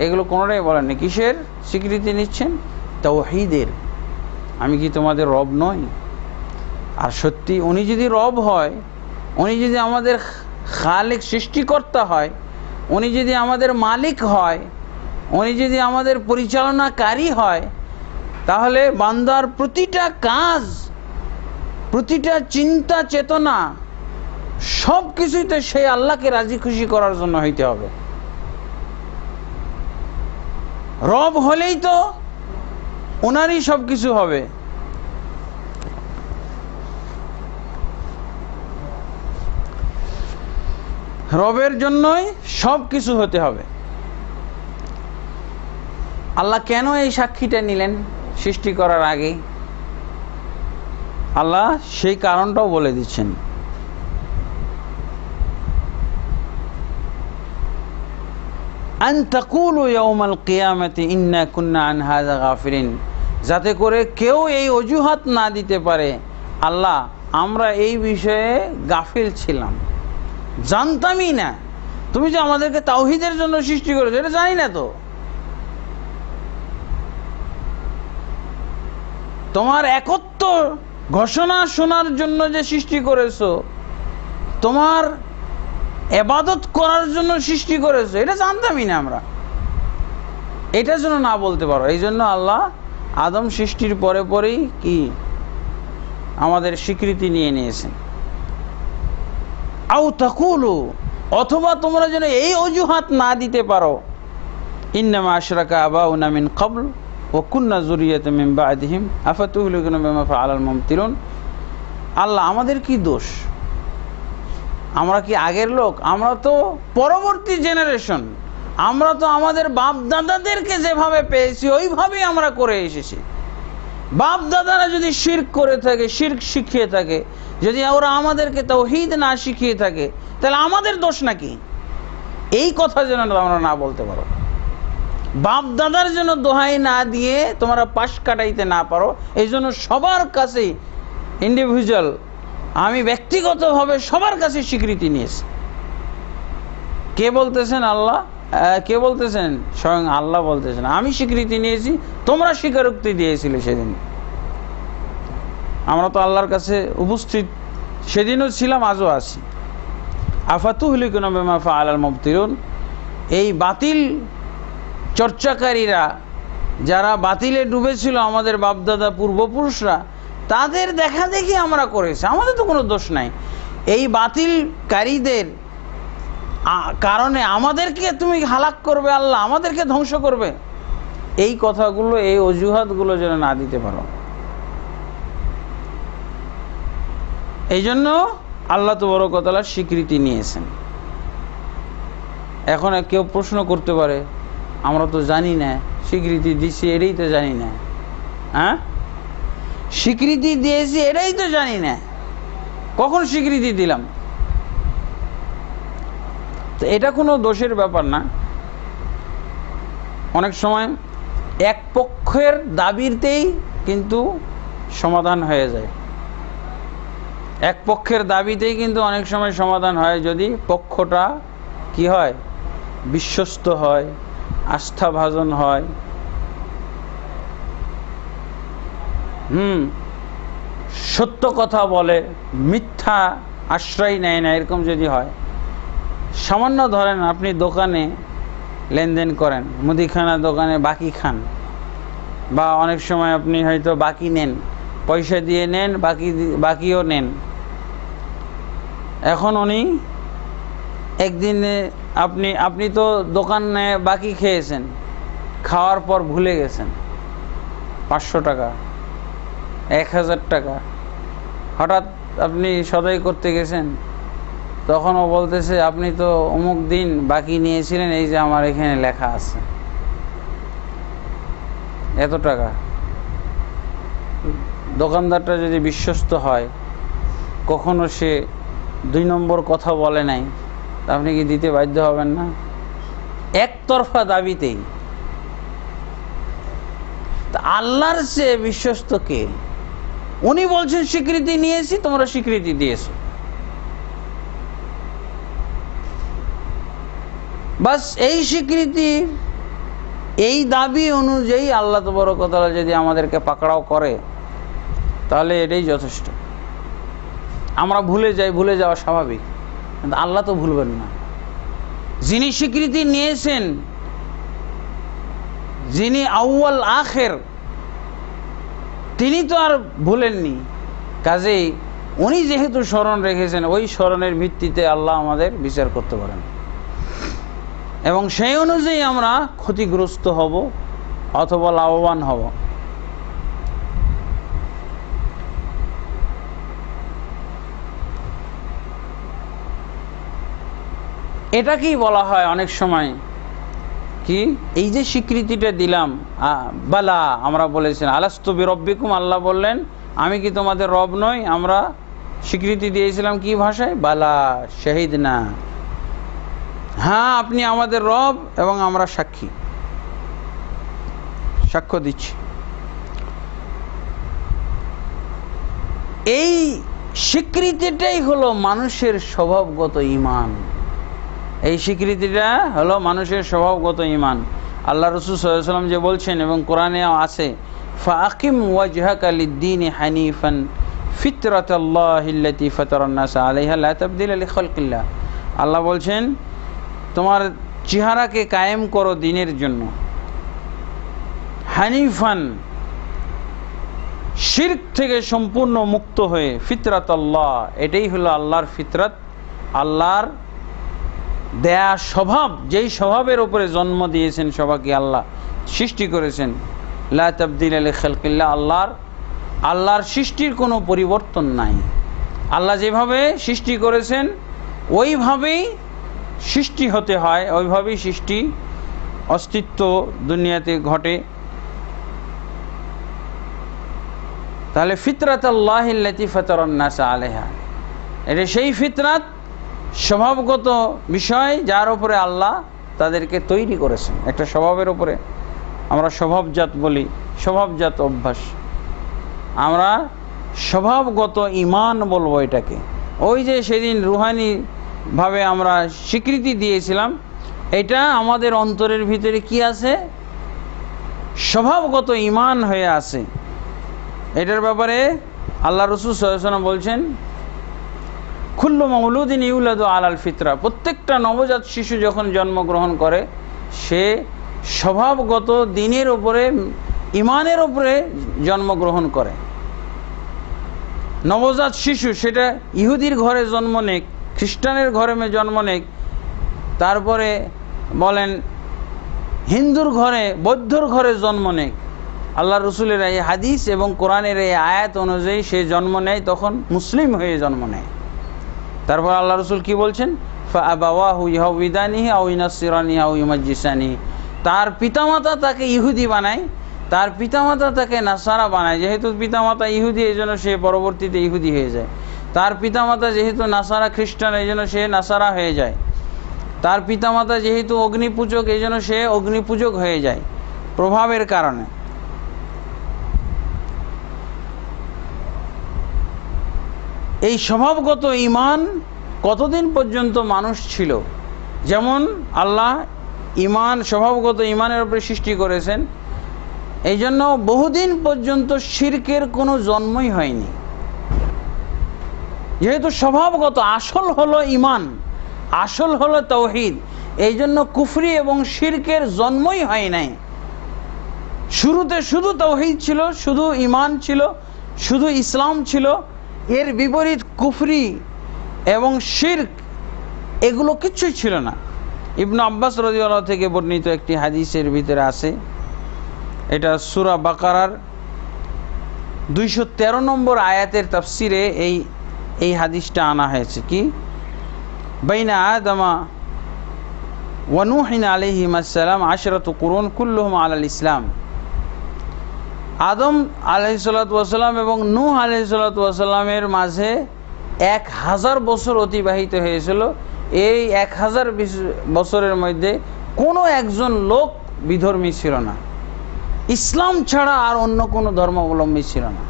এগুলো কোনোটাই বলেননি। কিসের স্বীকৃতি নিচ্ছেন? তাওহীদের। আমি কি তোমাদের রব নই? আর সত্যি উনি যদি রব হয়, উনি যদি আমাদের খালিক সৃষ্টিকর্তা হয়, উনি যদি আমাদের মালিক হয়, উনি যদি আমাদের পরিচালনাকারী হয়, তাহলে বান্দার প্রতিটা কাজ, প্রতিটা চিন্তা চেতনা সব কিছুতে সেই আল্লাহকে রাজি খুশি করার জন্য হইতে হবে। রব হলেই তো ওনারই সব কিছু হবে। রবের জন্যই সব কিছু হতে হবে। আল্লাহ কেন এই সাক্ষীটা নিলেন সৃষ্টি করার আগে? আল্লাহ সেই কারণটাও বলে দিচ্ছেন। আন তাকুলু ইয়াউমাল কিয়ামাতি ইন্না কুন্না আন হাযা গাফিরিন, যাতে করে কেউ এই অজুহাত না দিতে পারে, আল্লাহ আমরা এই বিষয়ে গাফিল ছিলাম, জানতামই না। তুমি যে আমাদেরকে তাওহীদের জন্য সৃষ্টি করেছো এটা জানি না তো। তোমার একত্ব ঘোষণা শোনার জন্য যে সৃষ্টি করেছো, তোমার ইবাদত করার জন্য সৃষ্টি করেছো, এটা জানতামই না আমরা। এটার জন্য না বলতে পারো। এই জন্য আল্লাহ আদম সৃষ্টির পরে পরেই কি আমাদের স্বীকৃতি নিয়ে নিয়েছেন। আও তাকুলু, অথবা তোমরা যেন এই অজুহাত না দিতে পারো, ইন্নামা আশরাকা আবাউনা মিন ক্বাবল ওয়া কুন্না যুররিয়াতাম মিন বা'দিহিম আফাতুহলিকুনা বিমা ফাআলাল মুবতিলুন। আল্লাহ, আমাদের কি দোষ? আমরা কি আগের লোক? আমরা তো পরবর্তী জেনারেশন। আমরা তো আমাদের বাপ দাদাদেরকে যেভাবে পেয়েছি ওইভাবেই আমরা করে এসেছি। বাপ দাদারা যদি শিরক করে থাকে, শিরক শিখিয়ে থাকে, যদি ওরা আমাদেরকে তাওহীদ না শিখিয়ে থাকে, তাহলে আমাদের দোষ নাকি? এই কথা যেন আমরা না বলতে পারো। বাপ দাদার জন্য দোহাই না দিয়ে তোমরা পাশ কাটাইতে না পারো, এই জন্য সবার কাছে ইন্ডিভিজুয়াল, আমি ব্যক্তিগতভাবে সবার কাছে স্বীকৃতি নিয়েছি। কে বলতেছেন? আল্লাহ। কে বলতেছেন? স্বয়ং আল্লাহ বলতেছেন, আমি স্বীকৃতি নিয়েছি, তোমরা স্বীকারোক্তি দিয়েছিলে সেদিন। আমরা তো আল্লাহর কাছে উপস্থিত সেদিনও ছিলাম, আজও আছি। আফাতুহলিকুনা বিমা ফাআলাল মুবতিলুন। এই বাতিল চর্চাকারীরা, যারা বাতিলে ডুবেছিল, আমাদের বাপদাদা পূর্বপুরুষরা, তাদের দেখা দেখি আমরা করেছি, আমাদের তো কোনো দোষ নাই। এই বাতিলকারীদের কারণে আমাদেরকে তুমি হালাক করবে আল্লাহ, আমাদেরকে ধ্বংস করবে, এই কথাগুলো, এই অজুহাতগুলো যেন না দিতে পারো। এই জন্য আল্লাহ তাবারক ওয়া তাআলা স্বীকৃতি নিয়েছেন। এখন কেউ প্রশ্ন করতে পারে, আমরা তো জানি না, স্বীকৃতি দিছি এটাই তো জানি না। হ্যাঁ, স্বীকৃতি দিয়েছি এটাই তো জানি না, কখন স্বীকৃতি দিলাম? তো এটা কোনো দোষের ব্যাপার না। অনেক সময় এক পক্ষের দাবিতেই কিন্তু সমাধান হয়ে যায়। এক পক্ষের দাবিতেই কিন্তু অনেক সময় সমাধান হয়, যদি পক্ষটা কি হয়? বিশ্বস্ত হয়, আস্থাভাজন হয়। সত্য কথা বলে, মিথ্যা আশ্রয় নেয় না, এরকম যদি হয়। সামান্য ধরেন, আপনি দোকানে লেনদেন করেন, মুদিখানা দোকানে বাকি খান, বা অনেক সময় আপনি হয়তো বাকি নেন, পয়সা দিয়ে নেন, বাকিও নেন। এখন উনি একদিনে আপনি তো দোকানে বাকি খেয়েছেন, খাওয়ার পর ভুলে গেছেন 500 টাকা, 1000 টাকা। হঠাৎ আপনি সদাই করতে গেছেন, তখন ও বলতেছে, আপনি তো অমুক দিন বাকি নিয়েছিলেন, এই যে আমার এখানে লেখা আছে এত টাকা। দোকানদারটা যদি বিশ্বস্ত হয়, কখনো সে 2 নম্বর কথা বলে নাই, তা আপনি কি দিতে বাধ্য হবেন না? একতরফা দাবিতেই। তা আল্লাহর চেয়ে বিশ্বস্ত কে? উনি বলছেন স্বীকৃতি নিয়েছি, তোমরা স্বীকৃতি দিয়েছো, বাস। এই স্বীকৃতি, এই দাবি অনুযায়ী আল্লাহ তাবারক ওয়া তাআলা যদি আমাদেরকে পাকড়াও করে, তাহলে এটাই যথেষ্ট। আমরা ভুলে যাই, ভুলে যাওয়া স্বাভাবিক, কিন্তু আল্লাহ তো ভুলবেন না। যিনি স্বীকৃতি নিয়েছেন, যিনি আউয়াল আখের, তিনি তো আর ভুলেননি। কাজেই উনি যেহেতু স্মরণ রেখেছেন, ওই স্মরণের ভিত্তিতে আল্লাহ আমাদের বিচার করতে পারেন, এবং সেই অনুযায়ী আমরা ক্ষতিগ্রস্ত হব অথবা লাভবান হব। এটাকেই বলা হয় অনেক সময় কি, এই যে স্বীকৃতিটা দিলাম, বালা, আমরা বলেছেন আলাস্তু বিরব্বিকুম, আল্লাহ বললেন আমি কি তোমাদের রব নই? আমরা স্বীকৃতি দিয়েছিলাম কি ভাষায়? বালা শাহিদনা, হ্যাঁ আপনি আমাদের রব, এবং আমরা সাক্ষী, সাক্ষ্য দিচ্ছি। এই স্বীকৃতিটাই হলো মানুষের স্বভাবগত ঈমান। এই স্বীকৃতিটা হলো মানুষের স্বভাবগত ঈমান। আল্লাহ রাসূল সাল্লাল্লাহু আলাইহি ওয়াসাল্লাম যে বলছেন, এবং কোরআনেও আছে, ফাআকিম ওয়াজহাকা লিদ-দীনি হানিফান ফিতরাতাল্লাহিল্লাতী ফাতারান নাস আলাইহা লা তাবদীলা লিখালকিল্লাহ। আল্লাহ বলছেন, তোমার চেহারাকে কায়েম করো দ্বীনের জন্য, হানিফান, শিরক থেকে সম্পূর্ণ মুক্ত হয়ে, ফিতরাতাল্লাহ, এটাই হলো আল্লাহর ফিতরত, আল্লাহর দেয়া স্বভাব, যেই স্বভাবের উপরে জন্ম দিয়েছেন সবাইকে আল্লাহ সৃষ্টি করেছেন, লা তাবদিলা লিখালকিল্লাহ, আল্লাহর সৃষ্টির কোনো পরিবর্তন নাই। আল্লাহ যেভাবে সৃষ্টি করেছেন ওইভাবেই সৃষ্টি হতে হয়, ওইভাবেই সৃষ্টি অস্তিত্ব দুনিয়াতে ঘটে। তাহলে ফিতরাত আল্লাহিল্লাতী ফাতারান নাস আলাইহা, এটা সেই ফিতরাত, স্বভাবগত বিষয় যার উপরে আল্লাহ তাদেরকে তৈরি করেছেন। একটা স্বভাবের উপরে আমরা স্বভাবজাত বলি, স্বভাবজাত অভ্যাস, আমরা স্বভাবগত ঈমান বলবো এটাকে। ওই যে সেদিন রুহানি ভাবে আমরা স্বীকৃতি দিয়েছিলাম, এটা আমাদের অন্তরের ভিতরে কি আছে? স্বভাবগত ঈমান হয়ে আছে। এটার ব্যাপারে আল্লাহ রাসূল সাল্লাল্লাহু আলাইহি ওয়াসাল্লাম বলছেন, কুল্লু মাউলুদিন ইউলাদু আলাল ফিতরা, প্রত্যেকটা নবজাত শিশু যখন জন্মগ্রহণ করে সে স্বভাবগত দ্বীনের উপরে, ঈমানের উপরে জন্মগ্রহণ করে। নবজাত শিশু সেটা ইহুদির ঘরে জন্ম নেক, খ্রিস্টানের ঘরে জন্ম নেক, তারপরে বলেন হিন্দুর ঘরে, বৌদ্ধর ঘরে জন্ম নেক, আল্লাহ রসুলের এই হাদিস এবং কোরআনের এই আয়াত অনুযায়ী সে জন্ম নেয়, তখন মুসলিম হয়ে জন্ম নেয়। তারপর আল্লাহ রসুল কি বলছেন? ফাআবাওয়াহু ইউহাউইদানিহি আও ইউনাসসিরানিহি আও ইউমাজ্জিসানিহি, তার পিতামাতা তাকে ইহুদি বানায়, তার পিতামাতা তাকে নাসারা বানায়। যেহেতু পিতামাতা ইহুদি এই জন্য সে পরবর্তীতে ইহুদি হয়ে যায়। তার পিতামাতা যেহেতু নাসারা খ্রিস্টান এই জন্য সে নাসারা হয়ে যায়। তার পিতামাতা যেহেতু অগ্নিপূজক এই জন্য সে অগ্নিপূজক হয়ে যায় প্রভাবের কারণে। এই স্বভাবগত ঈমান কতদিন পর্যন্ত মানুষ ছিল? যেমন আল্লাহ ঈমান, স্বভাবগত ঈমানের উপরে সৃষ্টি করেছেন, এই জন্য বহুদিন পর্যন্ত শিরকের কোনো জন্মই হয়নি। যেহেতু স্বভাবগত, আসল হলো ঈমান, আসল হলো তাওহীদ, এই জন্য কুফরি এবং শিরকের জন্মই হয় নাই। শুরুতে শুধু তাওহীদ ছিল, শুধু ঈমান ছিল, শুধু ইসলাম ছিল। এর বিপরীত কুফরি এবং শিরক এগুলো কিচ্ছুই ছিল না। ইবনে আব্বাস রাদিয়াল্লাহু থেকে বর্ণিত একটি হাদিসের ভিতরে আছে, এটা সূরা বাকারার 213 নম্বর আয়াতের তাফসিরে এই হাদিসটা আনা হয়েছে। কি? বাইনা আদমা ওয়া নূহিন আলাইহিস সালাম 10 কুরুন কুল্লুহুম আলাল ইসলাম। আদম আলাইহিসসালাতু ওয়াস সালাম এবং নূহ আলাইহিসসালাতু ওয়াস সালামের মাঝে 1000 বছর অতিবাহিত হয়েছিল। এই 1000 বছরের মধ্যে কোনো একজন লোক বিধর্মী ছিল না, ইসলাম ছাড়া আর অন্য কোনো ধর্মাবলম্বী ছিল না।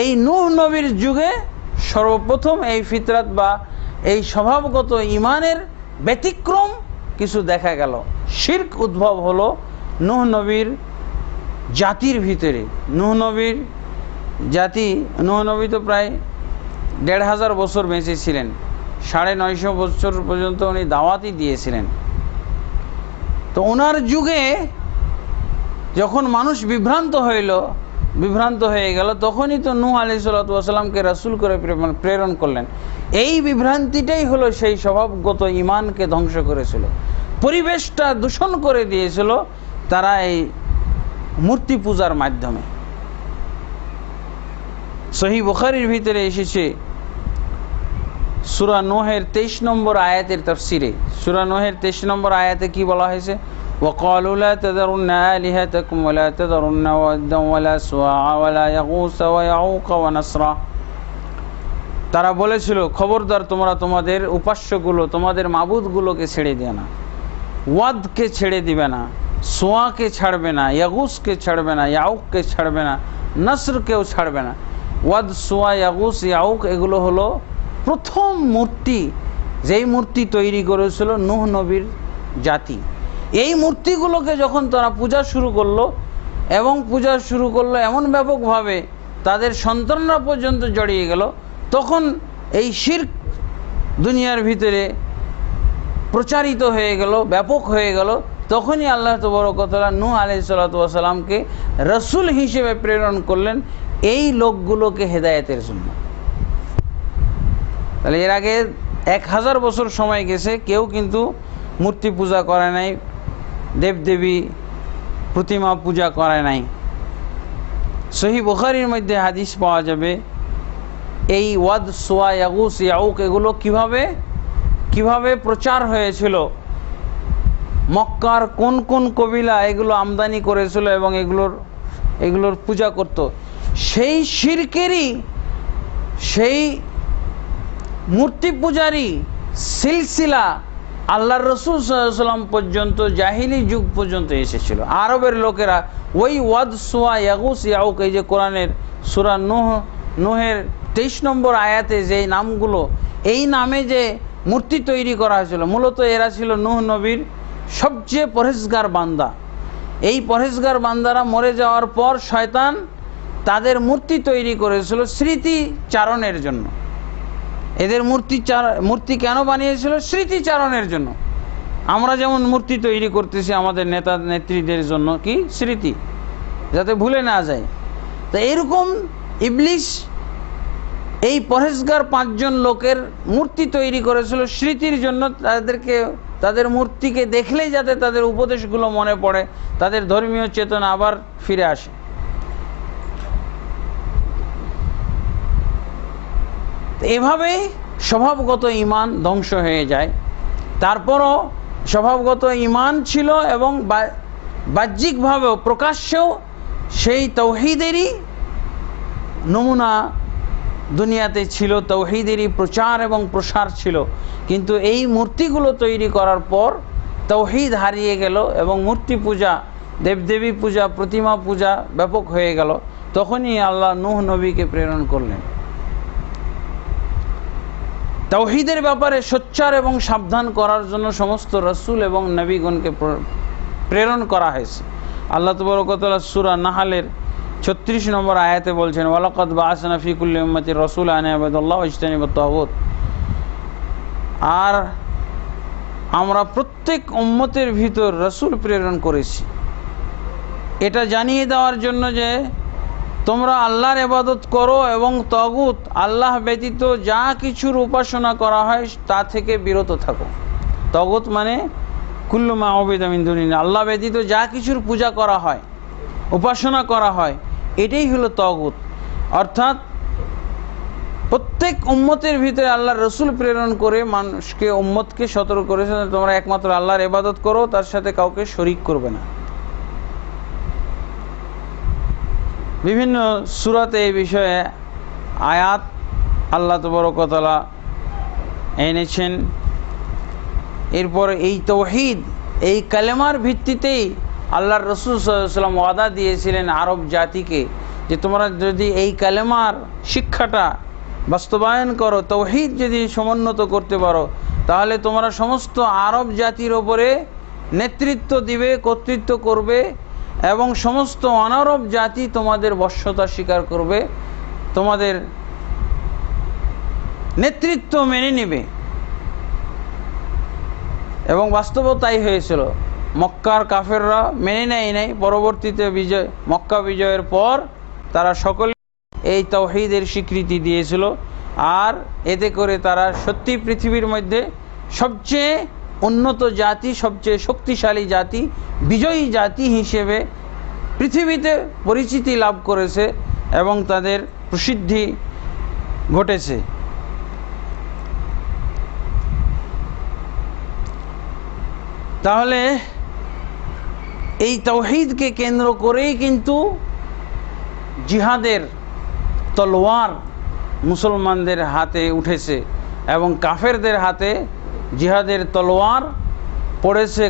এই নূহ নবীর যুগে সর্বপ্রথম এই ফিতরাত বা এই স্বভাবগত ঈমানের ব্যতিক্রম কিছু দেখা গেল। শিরক উদ্ভব হলো নূহ নবীর জাতির ভিতরে। নূহ নবীর জাতি, নূহ নবী তো প্রায় 1500 বছর বেঁচে ছিলেন, 950 বছর পর্যন্ত উনি দাওয়াতই দিয়েছিলেন। তো ওনার যুগে যখন মানুষ বিভ্রান্ত হয়ে গেল, তখনই তো নূহ আলাইহিসসালাতু ওয়াস সালামকে রাসূল করে প্রেরণ করলেন। এই বিভ্রান্তিটাই হলো সেই স্বভাবগত ঈমানকে ধ্বংস করেছিল, পরিবেশটা দূষণ করে দিয়েছিল তারা এই মূর্তি পূজার মাধ্যমে। সহিহ বুখারীর ভিতরে এসেছে সূরা নূহের 23 নম্বর আয়াতের তাফসিরে। সূরা নূহের 23 নম্বর আয়াতে কি বলা হয়েছে? وقالوا لا تذرن آلهتكم ولا تذرن ودا ولا سواعا ولا يغوث ويعوق ونسرا। তারা বলেছিল, খবরদার তোমরা তোমাদের উপাস্যগুলো, তোমাদের মাবুদগুলোকে ছেড়ে দিও না, ওয়াদকে ছেড়ে দিবে না, সোয়াকে ছাড়বে না, ইয়াগুসকে ছাড়বে না, ইয়াউককে ছাড়বে না, নসরকেও ছাড়বে না। ওয়াদ, সোয়া, ইয়াগুস, ইয়াউক এগুলো হলো প্রথম মূর্তি, যেই মূর্তি তৈরি করেছিল নূহ নবীর জাতি। এই মূর্তিগুলোকে যখন তারা পূজা শুরু করলো, এবং পূজা শুরু করলো এমন ব্যাপকভাবে তাদের সন্তানরা পর্যন্ত জড়িয়ে গেল, তখন এই শিরক দুনিয়ার ভিতরে প্রচারিত হয়ে গেল, ব্যাপক হয়ে গেল। তখনই আল্লাহ তাবারক ওয়া তাআলা নূহ আলাইহিসসালাতু ওয়াস সালামকে রাসূল হিসেবে প্রেরণ করলেন এই লোকগুলোকে হেদায়েতের জন্য। তাহলে এর আগে 1000 বছর সময় গেছে, কেউ কিন্তু মূর্তি পূজা করে নাই, দেবদেবী প্রতিমা পূজা করে নাই। সহিহ বুখারীর মধ্যে হাদিস পাওয়া যাবে এই ওয়াদ, সুয়া, ইয়াগুস, ইয়াউক এগুলো কিভাবে প্রচার হয়েছিল, মক্কার কোন কোন কবিলা এগুলো আমদানি করেছিল এবং এগুলোর পূজা করত। সেই শিরকেরই, সেই মূর্তি পূজারই সিলসিলা আল্লাহর রাসূল সাল্লাল্লাহু আলাইহি ওয়াসাল্লাম পর্যন্ত, জাহিলি যুগ পর্যন্ত এসেছিল। আরবের লোকেরা ওই ওয়াদ, সুয়া, ইয়াগুস, ইয়াউক, এই যে কোরআনের সূরা নূহের 23 নম্বর আয়াতে যে নামগুলো, এই নামে যে মূর্তি তৈরি করা হয়েছিল, মূলত এরা ছিল নূহ নবীর সবচেয়ে পরহেজগার বান্দা। এই পরহেজগার বান্দারা মরে যাওয়ার পর শয়তান তাদের মূর্তি তৈরি করেছিল স্মৃতিচারণের জন্য। এদের মূর্তি কেন বানিয়েছিল? স্মৃতিচারণের জন্য। আমরা যেমন মূর্তি তৈরি করতেছি আমাদের নেতা নেত্রীদের জন্য, কি স্মৃতি, যাতে ভুলে না যায়। তো এরকম ইবলিশ এই পরহেজগার 5 জন লোকের মূর্তি তৈরি করেছিল স্মৃতির জন্য, তাদের মূর্তিকে দেখলেই যাতে তাদের উপদেশগুলো মনে পড়ে, তাদের ধর্মীয় চেতনা আবার ফিরে আসে। এভাবেই স্বভাবগত ঈমান ধ্বংস হয়ে যায়। তারপরও স্বভাবগত ঈমান ছিল এবং বাহ্যিকভাবেও প্রকাশ্যেও সেই তাওহীদেরই নমুনা দুনিয়াতে ছিল, তাওহীদেরই প্রচার এবং প্রসার ছিল। কিন্তু এই মূর্তিগুলো তৈরি করার পর তাওহীদ হারিয়ে গেল এবং মূর্তি পূজা, দেবদেবী পূজা, প্রতিমা পূজা ব্যাপক হয়ে গেল। তখনই আল্লাহ নূহ নবীকে প্রেরণ করলেন। তাওহীদের ব্যাপারে সোচ্চার এবং সাবধান করার জন্য সমস্ত রাসূল এবং নবীগণকে প্রেরণ করা হয়েছে। আল্লাহ তাবারক ওয়া তাআলা সূরা নাহলের 36 নম্বর আয়াতে বলছেন, ওয়ালাকাদ বাআসনা ফি কুল্লি উম্মাতির রাসূলা আন ইউবুদুল্লাহ ওয়া ইজতানিবুত তাগুত। আর আমরা প্রত্যেক উম্মতের ভিতর রাসূল প্রেরণ করেছি এটা জানিয়ে দেওয়ার জন্য যে তোমরা আল্লাহর ইবাদত করো এবং তাগুত, আল্লাহ ব্যতীত যা কিছুর উপাসনা করা হয় তা থেকে বিরত থাকো। তাগুত মানে কুল্লু মা উবিদা মিন দুনিল্লাহ, আল্লাহ ব্যতীত যা কিছুর পূজা করা হয়, উপাসনা করা হয়, এটাই হলো তাগুত। অর্থাৎ প্রত্যেক উম্মতের ভিতরে আল্লাহর রাসূল প্রেরণ করে মানুষকে, উম্মতকে সতর্ক করেছেন তোমরা একমাত্র আল্লাহর ইবাদত করো, তার সাথে কাউকে শরীক করবে না। বিভিন্ন সূরাতে এই বিষয়ে আয়াত আল্লাহ তাবারক ওয়া তাআলা এনেছেন। এরপর এই তাওহীদ, এই কালেমার ভিত্তিতেই আল্লাহর রাসূল সাল্লাল্লাহু আলাইহি ওয়াসাল্লাম ওয়াদা দিয়েছিলেন আরব জাতিকে যে তোমরা যদি এই কালেমার শিক্ষাটা বাস্তবায়ন করো, তাওহীদ যদি সমুন্নত করতে পারো, তাহলে তোমরা সমস্ত আরব জাতির ওপরে নেতৃত্ব দিবে, কর্তৃত্ব করবে এবং সমস্ত অনারব জাতি তোমাদের বশ্যতা স্বীকার করবে, তোমাদের নেতৃত্ব মেনে নেবে। এবং বাস্তবও তাই হয়েছিল। মক্কার কাফেররা মেনে নেয় নাই। পরবর্তীতে মক্কা বিজয়ের পর তারা সকলে এই তাওহীদের স্বীকৃতি দিয়েছিল। আর এতে করে তারা সত্যি পৃথিবীর মধ্যে সবচেয়ে উন্নত জাতি, সবচেয়ে শক্তিশালী জাতি, বিজয়ী জাতি হিসেবে পৃথিবীতে পরিচিতি লাভ করেছে এবং তাদের প্রসিদ্ধি ঘটেছে। তাহলে এই তাওহীদকে কেন্দ্র করেই কিন্তু জিহাদের তলোয়ার মুসলমানদের হাতে উঠেছে এবং কাফেরদের হাতে জিহাদের তলোয়ার পড়েছে।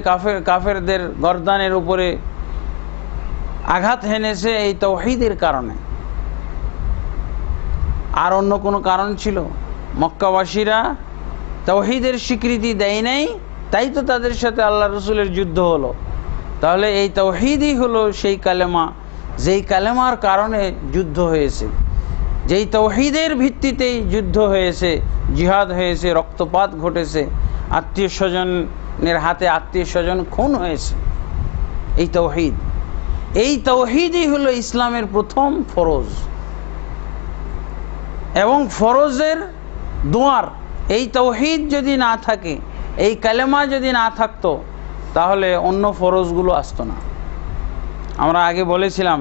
কাফেরদের গর্দানের উপরে আঘাত হেনেছে এই তাওহীদের কারণে। আর অন্য কোনো কারণ ছিল? মক্কাবাসীরা তাওহীদের স্বীকৃতি দেয় নাই, তাই তো তাদের সাথে আল্লাহ রসুলের যুদ্ধ হলো। তাহলে এই তাওহীদই হলো সেই কালেমা, যেই কালেমার কারণে যুদ্ধ হয়েছে, যেই তাওহীদের ভিত্তিতেই যুদ্ধ হয়েছে, জিহাদ হয়েছে, রক্তপাত ঘটেছে, আত্মীয় স্বজনের হাতে আত্মীয় স্বজন খুন হয়েছে। এই তাওহীদ, এই তাওহীদই হলো ইসলামের প্রথম ফরজ এবং ফরজের দুয়ার। এই তাওহীদ যদি না থাকে, এই কালেমা যদি না থাকতো, তাহলে অন্য ফরজগুলো আসতো না। আমরা আগে বলেছিলাম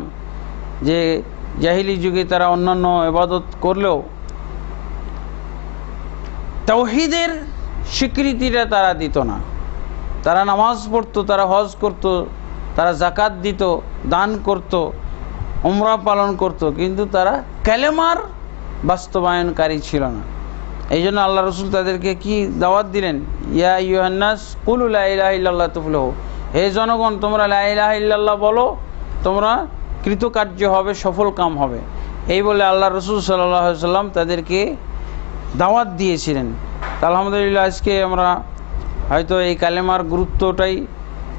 যে জাহিলি যুগে তারা অন্যান্য ইবাদত করলেও তাওহীদের স্বীকৃতিটা তারা দিত না। তারা নামাজ পড়তো, তারা হজ করত, তারা যাকাত দিত, দান করত, উমরা পালন করত, কিন্তু তারা কালেমার বাস্তবায়নকারী ছিল না। এই জন্য আল্লাহ রসুল তাদেরকে কি দাওয়াত দিলেন? ইয়া আইয়ুহান নাস কুলু লা ইলাহা ইল্লাল্লাহ তুফলিহু, হে জনগণ তোমরা লা ইলাহা ইল্লাল্লাহ বলো, তোমরা কৃতকার্য হবে, সফল কাম হবে। এই বলে আল্লাহ রসুল সাল্লাল্লাহু আলাইহি সাল্লাম তাদেরকে দাওয়াত দিয়েছিলেন। আলহামদুলিল্লাহ আজকে আমরা হয়তো এই কালেমার গুরুত্বটাই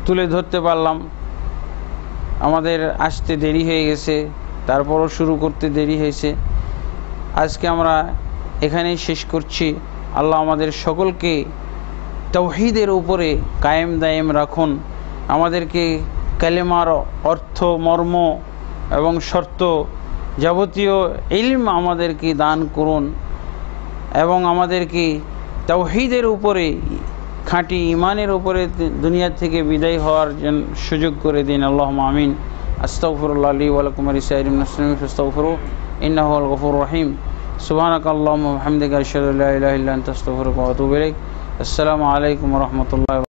তুলে ধরতে পারলাম। আমাদের আসতে দেরি হয়ে গেছে, তারপরও শুরু করতে দেরি হয়েছে। আজকে আমরা এখানেই শেষ করছি। আল্লাহ আমাদের সকলকে তাওহীদের উপরে কায়েম দায়েম রাখুন। আমাদেরকে কালেমার অর্থ, মর্ম এবং শর্ত, যাবতীয় ইলম আমাদেরকে দান করুন এবং আমাদেরকে তাওহীদের উপরে, খাঁটি ঈমানের উপরে দুনিয়া থেকে বিদায় হওয়ার সুযোগ করে দিন। আল্লাহুম্মা আমিন। আস্তাগফিরুল্লাহ লি ওয়া লাকুম ওয়া লিসাইরিল মুসলিমিন ফাস্তাগফিরুহু ইন্নাহু হুয়াল গফুরুর রহিম। সুবহানাকাল্লাহুম্মা ওয়া বিহামদিকা আশহাদু আল্লা ইলাহা ইল্লা আনতা আস্তাগফিরুকা ওয়া আতুবু ইলাইক। আসসালামু আলাইকুম ওয়া রাহমাতুল্লাহি।